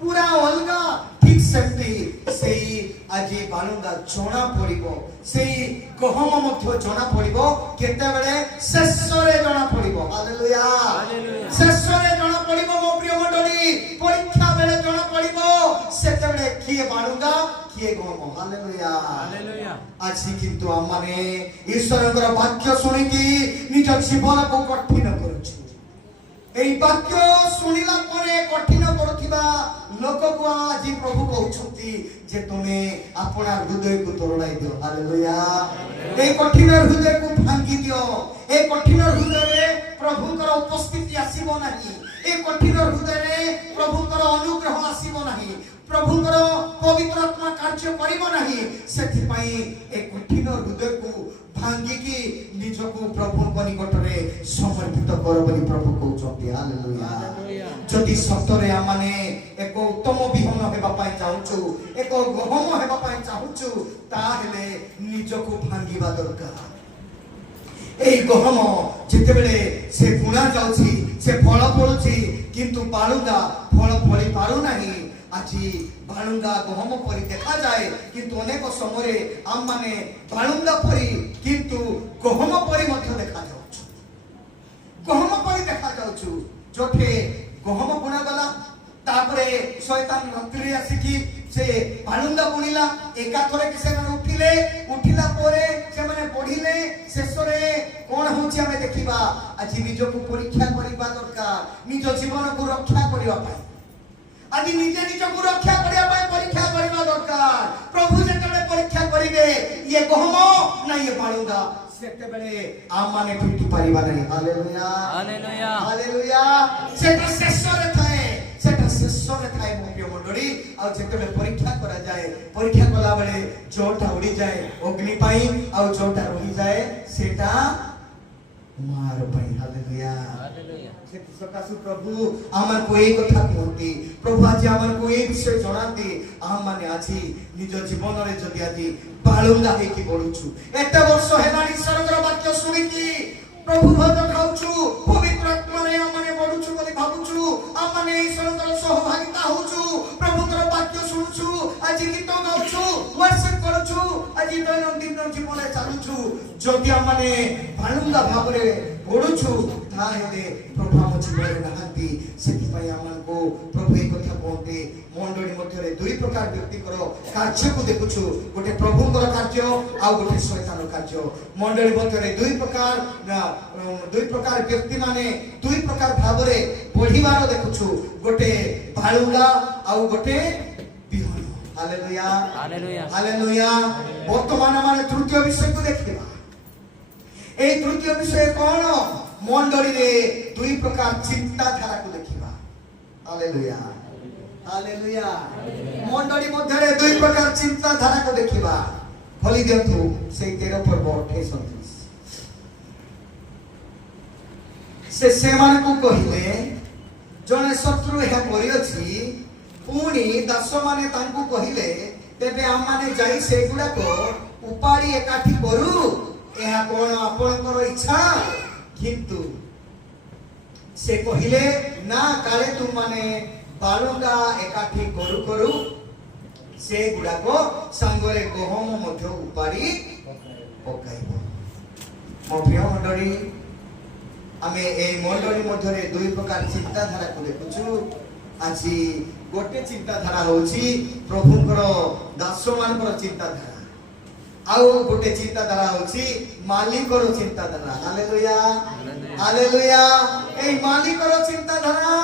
पूरा अलगा ठीक सेमती सेही आज बालुंगा जोना पड़िबो सेही गहम मध्य जोना पड़िबो केते बेले शेषरे जोना पड़िबो हालेलुया शेषरे जोना पड़िबो मो प्रिय मंडली परीक्षा बेले जोना पड़िबो सेते बेले किए बालुंगा किए गहम हालेलुया हालेलुया आज किंतु आमाने ईश्वरଙ୍କର वाक्य सुनिकी निज जीवन को कठिन करूछि एई वाक्य सुनिला परे कठिन करूथिबा लोक को आज प्रभु कहउछंती जे तुमे अपना हृदय को तोड़ाई दियो हालेलुया ए कठिन हृदय को भांगी दियो ए कठिन हृदय रे प्रभुकर उपस्थिति आसीबो नाही ए कठिन हृदय रे प्रभुकर अनुग्रह आसीबो नाही प्रभुकर पवित्र आत्मा कार्य करिबो नाही सेथि पई ए कठिन हृदय को भांगी की निजको प्रभु को निकट रे समर्पित कर बोली प्रभु कहउछंती हालेलुया जदि सतरे आमाने एक उत्तम विहन हेबा पाई चाहूछु एक गहम हेबा पाई चाहूछु ताहेले निजको भांगीबा दरकार एई गहम जेतेबेले से बुणा जाउछि से फल फळुछि किंतु बालुंगा फल फळी पारु नाही আজি बालुंगा गहम परी देखा जाए किंतु अनेक समय आम माने बालुंगा परी किंतु गहम परी मध्य देखा जाउछु गहम परी देखा जाउछु जोठे गहम बुना गला तापरे शैतान रंतरी आसिकी से बालुंगा बुनिला एका थरे कि से उठिले उठिला परे से माने पढिले शेषरे कोन होछि हमें देखिबा आज निजको परीक्षा करिबा दरकार निज जीवन को रक्षा करिबा पाई आदि निजे निज को रक्षा करिया पाई परीक्षा करिबा दरकार प्रभु जेतबे परीक्षा करिवे ये गहम ना ये बालुंगा सेते बेले आम माने फिटी परिबा नहीं हालेलुया हालेलुया हालेलुया सेटा शेषरे थाए मो प्रिय मंडली आ जेतबे परीक्षा करा जाए परीक्षा कला बेले जोटा उड़ी जाए अग्नि पाई आ जोटा रही जाए सेटा मार पाई हालेलुया हालेलुया सेति सकासु प्रभु आमन को एक कथा कहती प्रभु आज आमन को एक विषय जणाती आम माने आछि निज जीवन रे जदि आदि बालुंगा हे की बडुछु एते वर्ष हेलानी सरगर वाक्य सुनिकी प्रभु भजन खाउछु पवित्र आत्मा रे आमने बडुछु बोली भाबुछु आमने ईश्वरकर सहभागिता होछु प्रभुकर वाक्य सुनुछु आज गीत गाउछु वर्षिप करूछु आज दैनंदिन जीवन चालुछु जदि आमने बालुंगा भाव रे बडुछु ताहेले प्रभु हम जीवन नहांती सेति पई आमन को प्रभु एक कथा कहते मंडली मध्य रे दुई प्रकार व्यक्ति करो कार्य को देखुछु गोटे प्रभुकर कार्य आ गोटे शैतान कार्य मंडली मध्य रे दुई प्रकार व्यक्ति माने दुई प्रकार भाव रे बढ़िबार देखुछु गोटे बालुंगा आ गोटे बिहन हालेलुया हालेलुया हालेलुया वर्तमान माने तृतीय विषय को देखिबा ए तृतीय विषय कोन मंडली रे दुई प्रकार चिंता धारा को देखिबा हालेलुया हालेलुया मंडली मध्य रे दुई प्रकार चिंता धारा को देखिबा खोली दियंतु से 13 पर्व 28 29 से मान को कहिले जने शत्रु यह करियछि पुणी दास माने तांकु कहिले तेबे आम माने जाई से गुडा को उपाड़ी एकाठी करू यह कोन आपनकर इच्छा किंतु से कहिले ना काले तुम माने बालुंगा एकाठी करू करू से गुडा को संगरे गहम मध्य उपाड़ी पकाइबो मो प्रिय मंडली आमे ए मंडली मध्यरे दुई प्रकार चिंताधारा को देखुछु आछि गोटे चिंताधारा होछि प्रभुଙ୍କର दास मानकर चिंताधारा आउ गोटे चिंताधारा होछि मालिकर चिंताधारा हालेलुया हालेलुया ए मालिकर चिंताधारा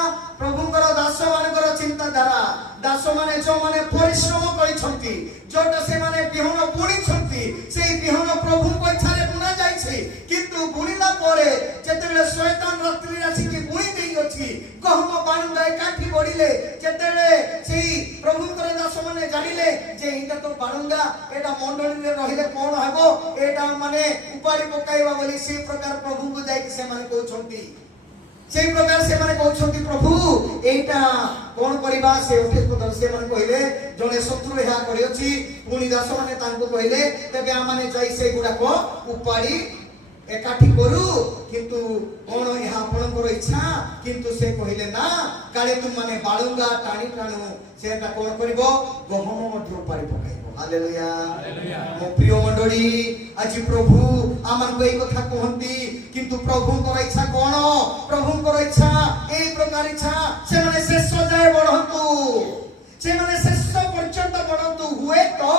प्रभुଙ୍କର दास मानकर चिंताधारा दास माने जो माने परिश्रम करिसंती जोटा से माने बिहन बुणिसंती सेई बिहन प्रभु को इच्छारे बुना जाइछि किंतु बुणिला परे जेतेले शैतान रात्रि राशि के बुणी देई अछि गहम बाणुंगा एकाठी बढिले जेतेले सेई प्रभुଙ୍କର दास माने जानिले जे एटा तो बाणुंगा एटा मंडली रे रहिले कोन हबो एटा माने उपाड़ी पकाइबा बोली से प्रकार प्रभु को जाई के से माने कहउछंती से प्रकार से माने कहउछंती प्रभु एटा कोन करिबा से उठे को दर्शे माने कहिले जने शत्रु एहा करियछि पुनी दास माने तांको कहिले तबे आ माने जाई से गुडा को उपाड़ी एकाठी करू किंतु कोन एहा आपनकर इच्छा किंतु से कहिले ना काले तुम माने बाळुंगा टाणी टाणु सेटा कोन करिवो गहम मध्य उपाड़ी पकाइबो हालेलुया हालेलुया मो प्रिय मंडली आज प्रभु आमन को एक कथा कहंती किंतु प्रभुଙ୍କର इच्छा कोन प्रभुଙ୍କର इच्छा ए प्रकार इच्छा से माने शेष जाय बढ़ंतु से माने शेष पर्यंत बढ़ंतु हुए तो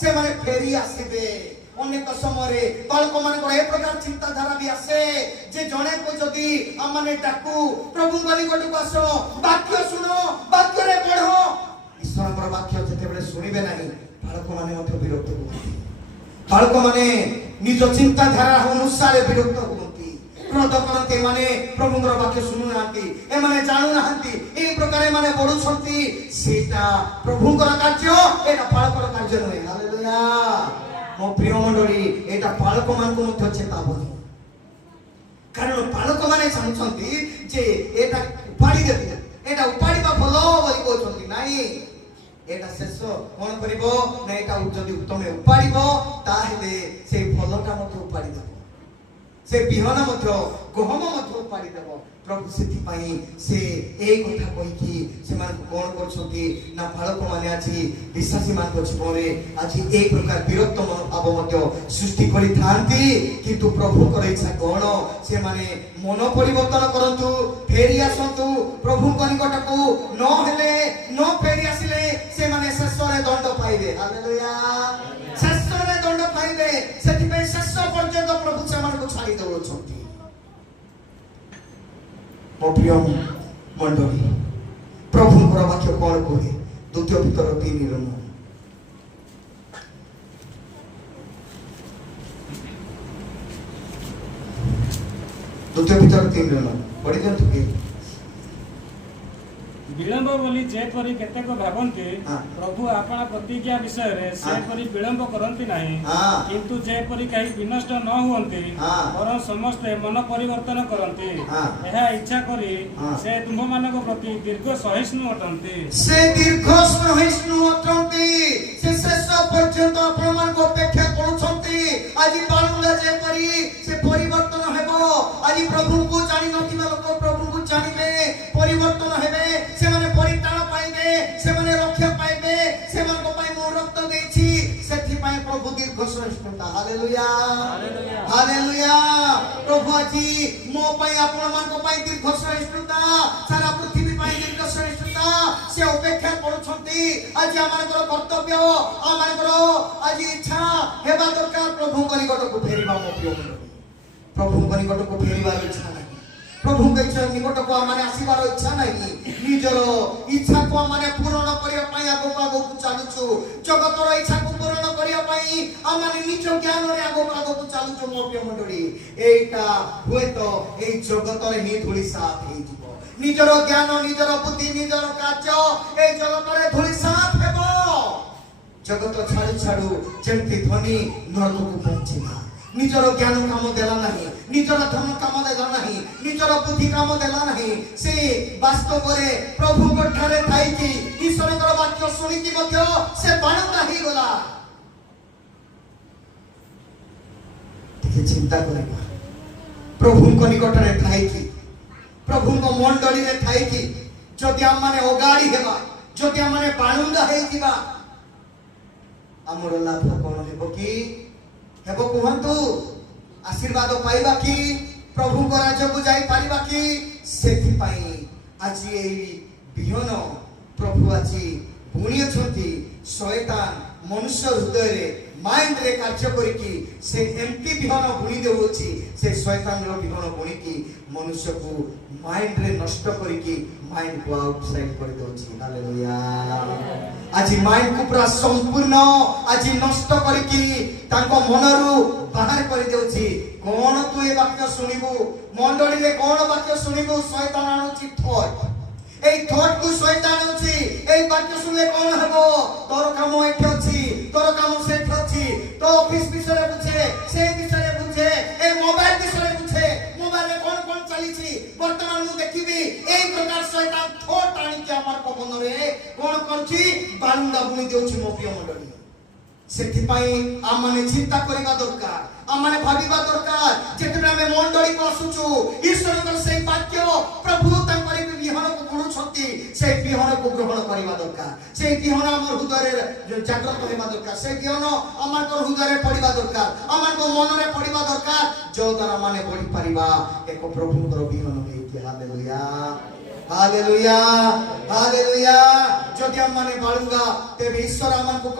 से माने फेरी आसीबे अनेक समय बालक मान ए प्रकार चिंताधारा भी आसे जे जने को जदि हम माने डाकू प्रभु बाली गोटे को आसो वाक्य सुनो वाक्य रे पढ़ो ईश्वरଙ୍କର वाक्य जेते बेले सुनिबे नाही बालक माने मते विरक्त होती बालक माने निज चिंताधारा अनुसार विरक्त होती क्रोध करते माने प्रभुଙ୍କର वाक्य सुनु नांती ए माने जानु नांती ए प्रकार माने बडुछंती सेटा प्रभुଙ୍କର कार्य एटा बालकर कार्य नय हालेलुया मो प्रिय मंडली एटा बालक मान को मध्य चेतावनी कारण बालक माने चाहछंती जे एटा उपाड़ी देबे एटा उपाड़ीबा भलो बोली कहछंती नाही एटा शेष कोन करिवो ना एटा जदि उत्तम उपाड़ीबो ताहेले से फलटा मध्य उपाड़ी देबो से बिहन मध्य गहम मध्य उपाड़ी देबो प्रभु सेति पई से ए कथा कहि कि से मान कोन करछंती ना बालक माने आछि विश्वासी मान को जीवन रे आछि एक प्रकार विरक्त मनोभाव मध्य सृष्टि करि थांती किंतु प्रभु कर इच्छा कोन से माने मन परिवर्तन करंतु फेरी आसंतु प्रभु को निकट को न हेले न फेरी आसिले से माने शेषरे दंड पाइबे हालेलुया शेषरे दंड पाइबे सेति पे शेष पर्यंत प्रभु से मान को छाड़ी दउछंती मो प्रिय मंडली प्रभुଙ୍କର वाक्य कोन कहे द्वितीय पीतर 3:9 द्वितीय पीतर 3:9 पढ़ि जंतु के विलंब बोली जेपरी केतेक भाबंती प्रभु आपणा प्रतिज्ञा विषय रे सेपरी विलंब करंती नाही किंतु जेपरी कहीं विनष्ट न हुअंती पर समस्त मन परिवर्तन करंती एहा इच्छा करी से तुम मानको प्रति दीर्घ सहिष्णु अटंती से दीर्घ सहिष्णु अटंती से शेष पर्यंत आपण मान को अपेक्षा करूछंती आज बालुंगा जेपरी से परिवर्तन हेबो आज प्रभु को जानि नथिबा लोक प्रभु को जानिबे परिवर्तन हेबे से माने परित्राण पाइबे से माने रक्षा पाइबे से मान को पाइ मोर रक्त देछि सेथि पाइ प्रभु दीर्घ सहिष्णुता हालेलुया हालेलुया हालेलुया प्रभु आजि मो पाइ आपण मान को पाइ दीर्घ सहिष्णुता सारा पृथ्वी पाइ दीर्घ सहिष्णुता से अपेक्षा करूछंती आज हमर कर्तव्य हमर आज इच्छा हेबा दरकार प्रभु को निकट को फेरिबा मो प्रिय प्रभु को निकट को फेरिबा इच्छा नाही प्रभु के इच्छा निकट को माने आसीबार इच्छा नाही निजर इच्छा को माने पूर्ण करिया पई आगो आगो चालुछु जगतर इच्छा को पूर्ण करिया पई आ माने निज ज्ञान रे आगो चालुछु मो प्रिय मंडली एटा होय तो ए जगतर ही धूली साफ हे जिवो निजर ज्ञान निजर बुद्धि निजर कार्य ए जगतर धूली साफ हेबो जगत छाड़ू छाड़ू जेंति ध्वनि नरक को पहुंचेगा निजर ज्ञान काम देला नाही निजर धन काम देला नहीं निजर बुद्धि काम देला नहीं से वास्तव रे प्रभु कोठारे थाई कि ईश्वरकर वाक्य सुनी कि मध्य से बाणुका ही गला चिंता करेगा प्रभु को निकट रे थाई कि प्रभु को मंडली रे थाई कि जदि हम माने ओगाड़ी हेबा जदि हम माने बाणुंगा हे दिबा हमर लाभ कोन हेबो कि हेबो कहंतु आशीर्वाद पाइबा कि प्रभु को राज्य को जाई पारिबा कि सेथि पई आज ए बिहन प्रभु आज बुणी अछंती शैतान मनुष्य हृदय रे माइंड रे कार्य करी कि से एमपी बिहन बुणी देउछि से शैतान रो बिहन बुणी कि मनुष्य को माइंड रे नष्ट करी कि माइंड को आउटसाइड कर दोछि हालेलुया आज माइंड को पूरा संपूर्ण आज नष्ट करी कि ताको मनरु बाहर कर देउछि कोन तू ए वाक्य सुनिबु मंडली रे कोन वाक्य सुनिबु शैतान आनुछि थॉट এই থট কো শয়তান আছে এই বাক্য শুনলে কোন হবো তোর কাম এঠে আছে তোর কাম সেঠে আছে তো অফিস বিষয়ে বুঝে সেই বিষয়ে বুঝে এই মোবাইল বিষয়ে বুঝে মোবাইলে কোন কোন চালিছি বর্তমান মু দেখিবি এই প্রকার শয়তান থট আনি কি আমার কবনরে কোন করছি বারুন্দা বুনি দেউছি মো প্রিয় মণ্ডলী সেটি পাই আমানে চিন্তা করিবা দরকার আমানে ভাবিবা দরকার যেতে আমি মণ্ডলী কো আসুচু ঈশ্বরଙ୍କର সেই বাক্য প্রভু তাঙ্কর বিহন কো গুণছতি সেই বিহন কো গ্রহণ করিবা দরকার সেই বিহন আমার হৃদয়ে জাগ্রত হেবা দরকার সেই বিহন আমার হৃদয়ে পড়িবা দরকার আমার মনরে পড়িবা দরকার যো দ্বারা মানে পড়ি পারিবা এক প্রভুଙ୍କର বিহন হেইতি হালেলুয়া हालेलुया हालेलुया যদি আমনে বাড়ুগা তেবে ঈশ্বর আমানকো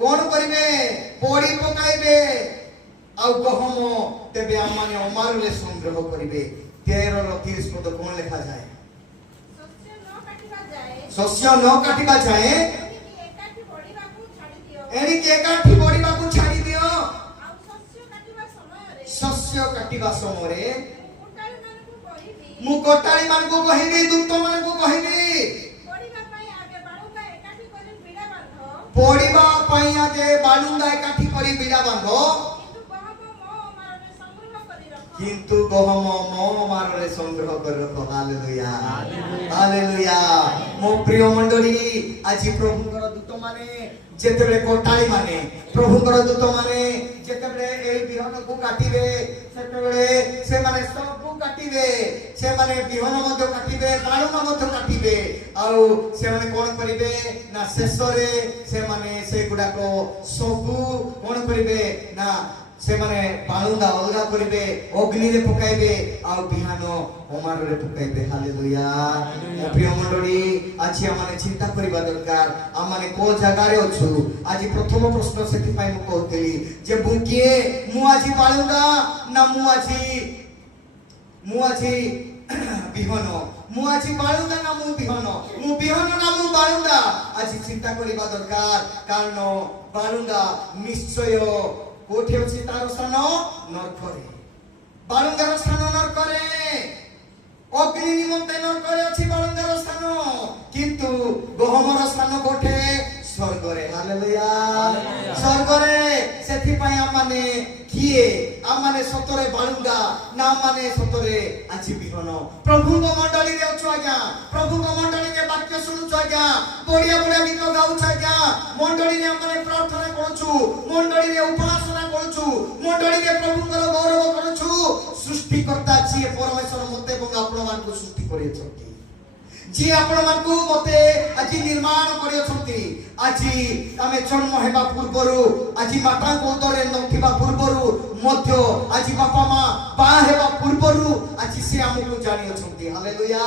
কোন করিবে পড়ি পকাইবে আউ গহম তেবে আমনে অমারলে সংগ্রহ করিবে 13 র 30 পদ কোন লেখা যায় শস্য ন কাটিবা যায় এনিকে একাঠি বড়িবাকু ছাড়ি দিও আউ শস্য কাটিবা সময়ে मु कोटाली मान को कहिबी दुक्त मान को कहिबी पड़िबा पई आगे बालुंगा एकाठी करी बिड़ा बांधो किंतु गहम मो माररे संग्रह कर रखो हालेलुया हालेलुया मो प्रिय मंडली आज प्रभुଙ୍କର दूत माने जेतेबे कोटाली माने प्रभुଙ୍କର दूत माने जेतेबे ए बिहन को काटिबे सेतेबे से माने सब काटिबे से माने बिहन मध्य काटिबे बालुंगा मध्य काटिबे आउ से माने कोन करिबे ना शेषरे से माने से गुडा को सबु कोन करिबे ना से माने बालुंगा अलगा करिबे अग्नि रे पकाइबे आउ बिहानो ओमार रे पकाइबे हालेलुया प्रिय मंडली आज हमने चिंता करिबा दरकार हमने को जगह रे अछु आज प्रथम प्रश्न सेति पाई मु कहतली जे बुकिए मु आज बालुंगा ना मु आज बिहन मु आज बालुंगा ना मु बिहन ना मु बालुंगा आज चिंता करिबा दरकार कारण बालुंगा निश्चय कोठे अछि तार स्थान नरकरे बालुंगार स्थान नरकरे अग्नि निमंते नरकरे अछि बालुंगार स्थान किंतु गहमर स्थान कोठे स्वर्गरे हालेलुया स्वर्गरे सेथि पय आमाने किए आमाने सतरे बालुंगा ना माने सतरे आछि बिहन प्रभु को मंडली रे अछु आज्ञा प्रभु को मंडली रे वाक्य सुनु आज्ञा बढ़िया बढ़िया गीत गाउ आज्ञा मंडली रे आमाने प्रार्थना करूछु मंडली रे उपासना करूछु मंडली रे प्रभुଙ୍କର गौरव करूछु सृष्टिकर्ता छी परमेश्वर मते এবং आपण मानकु सृष्टि करियछथि जी आपण मानकु मते আজি निर्माण करियछथि আজি आमे जन्म हेबा पूर्वरु আজি माता को उदरे नथिबा पूर्वरु मध्य আজি बापा मां बा हेबा पूर्वरु আজি से हमकु जानियछथि हालेलुया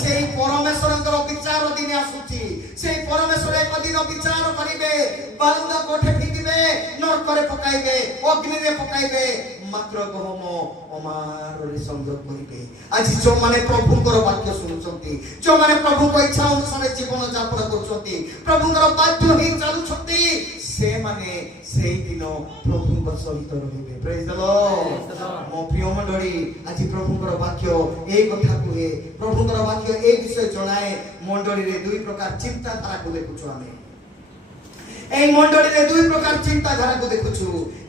सेई परमेश्वरଙ୍କର विचार दिने आसुछि सेई परमेश्वर एक दिन विचार करिवे बालुंगा कोठे फिकिबे नरकरे पकाइबे अग्नि रे पकाइबे मात्र गहम अमार रे संयोग करिबे আজি जो माने प्रभुଙ୍କର वाक्य सुनुछथि जो माने प्रभुको इच्छा अनुसार जीवन यापन करूछथि प्रभुଙ୍କର बाध्य ही चालुछथि से माने सेई दिन प्रभुଙ୍କ सहित रहिबे प्रेज द लॉर्ड मो प्रिय मंडली आज प्रभुଙ୍କର वाक्य ए कथा कुहे प्रभुଙ୍କର वाक्य ए विषय जणाए मंडली रे दुई प्रकार चिंता धारा को देखुछु आमे এই মণ্ডলীরে দুই প্রকার চিন্তাধারাকে দেখুছু।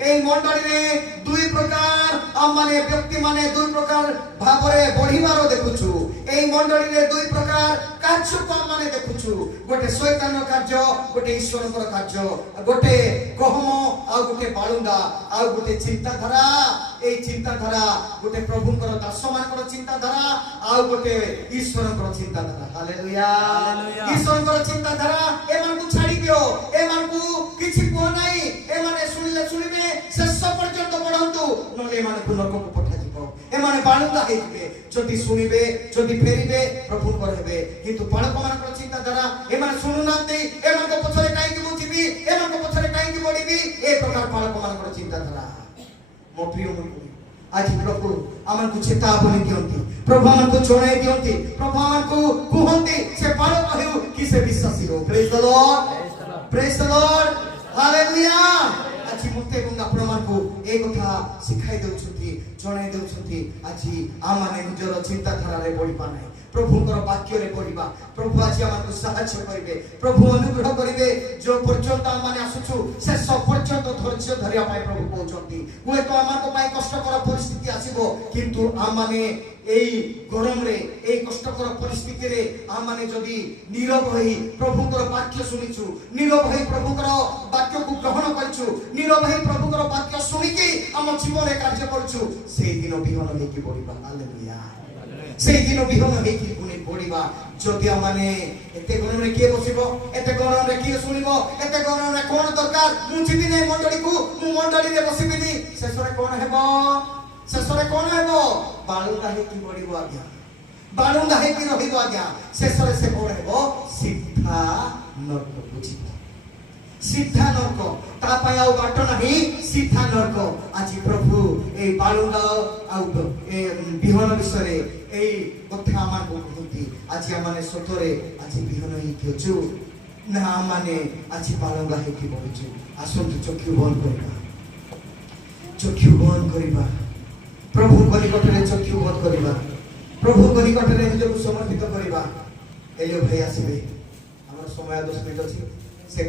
এই মণ্ডলীরে দুই প্রকার মানে ব্যক্তি মানে দুই প্রকার ভাବରେ বঢ়িবার দেখুছু। এই মণ্ডলীরে দুই প্রকার কার্যক্রম মানে দেখুছু। গোটে শৈতান କାର୍ଯ୍ୟ, গোটে ଈଶ୍ୱରଙ୍କର କାର୍ଯ୍ୟ, গোটে ଗହମ ଆଉ ଗୋটে ବାଳୁଙ୍ଗା, ଆଉ ଗୋটେ ଚିନ୍ତାଧାରା। এই চিন্তাধারা গোটে প্রভুଙ୍କର দাসମାନଙ୍କର চিন্তাধারা, ଆଉ গোটে ଈଶ୍ୱରଙ୍କର ଚିନ୍ତାଧାରା। ହାଲେଲୁୟା। ଈଶ୍ୱରଙ୍କର ଚିନ୍ତାଧାରା ଏମାନଙ୍କୁ ଛାଡ଼ି ଦିଅ, ଏମାନଙ୍କୁ କିଛି କୁହ ନାହିଁ। ଏମାନେ ଶୁଣିଲେ ଶୁଣିବେ, ଶେଷ ପର୍ଯ୍ୟନ୍ତ ପଢ଼ନ୍ତୁ, ନହେଲେ ଏମାନଙ୍କୁ ନରକକୁ ପଠାଯିବ। ଏମାନେ ବାଳୁଙ୍ଗା ହେଇଯିବେ। ଯଦି ଶୁଣିବେ, ଯଦି ଫେରିବେ, ପ୍ରଭୁଙ୍କର ହେବେ। କିନ୍ତୁ ବାଳକମାନଙ୍କର ଚିନ୍ତାଧାରା, ଏମାନେ ଶୁଣୁନାହାନ୍ତି, ଏମାନଙ୍କ ପଛରେ କାହିଁକି ମୁଁ ଯିବି, ଏମାନଙ୍କ ପଛରେ କାହିଁକି ବଢିବି, ଏ ପ୍ରକାର ବାଳକମାନଙ୍କର ଚିନ୍ତାଧାରା। ମୋ ପ୍ରିୟ ବନ୍ଧୁ, ଆଜି ପ୍ରଭୁ ଆମକୁ ଚେତାବନୀ ଦିଅନ୍ତି, ପ୍ରଭୁ ଆମକୁ ଜଣାଇ ଦିଅନ୍ତି, ପ୍ରଭୁ ଆମକୁ କୁହନ୍ତି ସେ ବାଳକ ହେଉ କି ସେ ବିଶ୍ୱାସୀ ହେଉ। ପ୍ରେଜ୍ ଦ ଲର୍ଡ, ପ୍ରେଜ୍ ଦ ଲର୍ଡ, ହାଲେଲୁୟା। ଆଜି ମୋତେ ଏବଂ ଆପଣମାନଙ୍କୁ ଏ କଥା ଶିଖାଇ ଦେଉଛନ୍ତି, ଜଣାଇ ଦେଉଛନ୍ତି। ଆଜି ଆମମାନେ ନିଜର ଚିନ୍ତାଧାରାରେ ବଢିବା ନାହିଁ, ପ୍ରଭୁଙ୍କର ବାକ୍ୟରେ ବଢିବା। ପ୍ରଭୁ ଆଜି ଆମକୁ ସାହାଯ୍ୟ କରିବେ, ପ୍ରଭୁ ଅନୁଗ୍ରହ କରିବେ। ଯୋଉ ପର୍ଯ୍ୟନ୍ତ ଆମମାନେ ଆସୁଛୁ ଶେଷ ପର୍ଯ୍ୟନ୍ତ ଧୈର୍ଯ୍ୟ ଧରିବା ପାଇଁ ପ୍ରଭୁ କହୁଛନ୍ତି। ହୁଏତ ଆମମାନଙ୍କ ପାଇଁ କଷ୍ଟକର ପରିସ୍ଥିତି ଆସିବ, କିନ୍ତୁ ଆମମାନେ এই গরমরে এই কষ্টকর পরিস্থিতিরে আমমানে যদি নীরব হই প্রভুଙ୍କର বাক্য শুনিছু, নীরব হই প্রভুଙ୍କର বাক্যକୁ গ্রহণ করছু, নীরব হই প্রভুଙ୍କର বাক্য শুনিকি ଆମ জীবনে କାର୍ଯ୍ୟ করছু, সেই দিন বিহন ହେଇକି বড়িবা। হালেলুয়া। সেই দিন বিহন ହେଇକି পুଣି বড়িবা। যদি আমমানে এতে গরমরে কিଏ বসিব, এতে গরমরে কিଏ শুনিব, এতে গরমরে কোন দরকার, ମୁଁ ଯିବି ନାହିଁ ମଣ୍ଡଳୀକୁ, ମୁଁ ମଣ୍ଡଳୀରେ ବସିବିନି, ଶେଷରେ କୋନ ହେବ, ଶେଷରେ କୋନ ହେବ, ବାଳୁଙ୍ଗା ହେଇକି ବଢିବ ଆଜ୍ଞା, ବାଳୁଙ୍ଗା ହେଇକି ରହିବ ଆଜ୍ଞା। ଶେଷରେ ସେ କୋନ ହେବ, ସିଧା ନରକକୁ ଯିବ, ସିଧା ନରକ। ତା ପାଇଁ ଆଉ ବାଟ ନାହିଁ, ସିଧା ନରକ। ଆଜି ପ୍ରଭୁ এই ବାଳୁଙ୍ଗା ଆଉ ବିହନ ବିଷୟରେ এই କଥା ଆମକୁ କୁହନ୍ତି। ଆଜି ଆମମାନେ ସତରେ ଆଜି ବିହନ ହେଇକି ଅଛୁ ନା ଆମମାନେ ଆଜି ବାଳୁଙ୍ଗା ହେଇକି ବଢୁଛୁ। ଆସନ୍ତୁ ଚକ୍ଷୁ ବନ୍ଦ କରିବା, ଚକ୍ଷୁ ବନ୍ଦ କରିବା, ପ୍ରଭୁଙ୍କ ନିକଟରେ ଚକ୍ଷୁ ବନ୍ଦ କରିବା, ପ୍ରଭୁଙ୍କ ନିକଟରେ ନିଜକୁ ସମର୍ପିତ କରିବା। ଏଲିଓ ଭାଇ ଆସିବେ, ଆମର ସମୟ 10 ମିନିଟ୍ ଅଛି। ସେ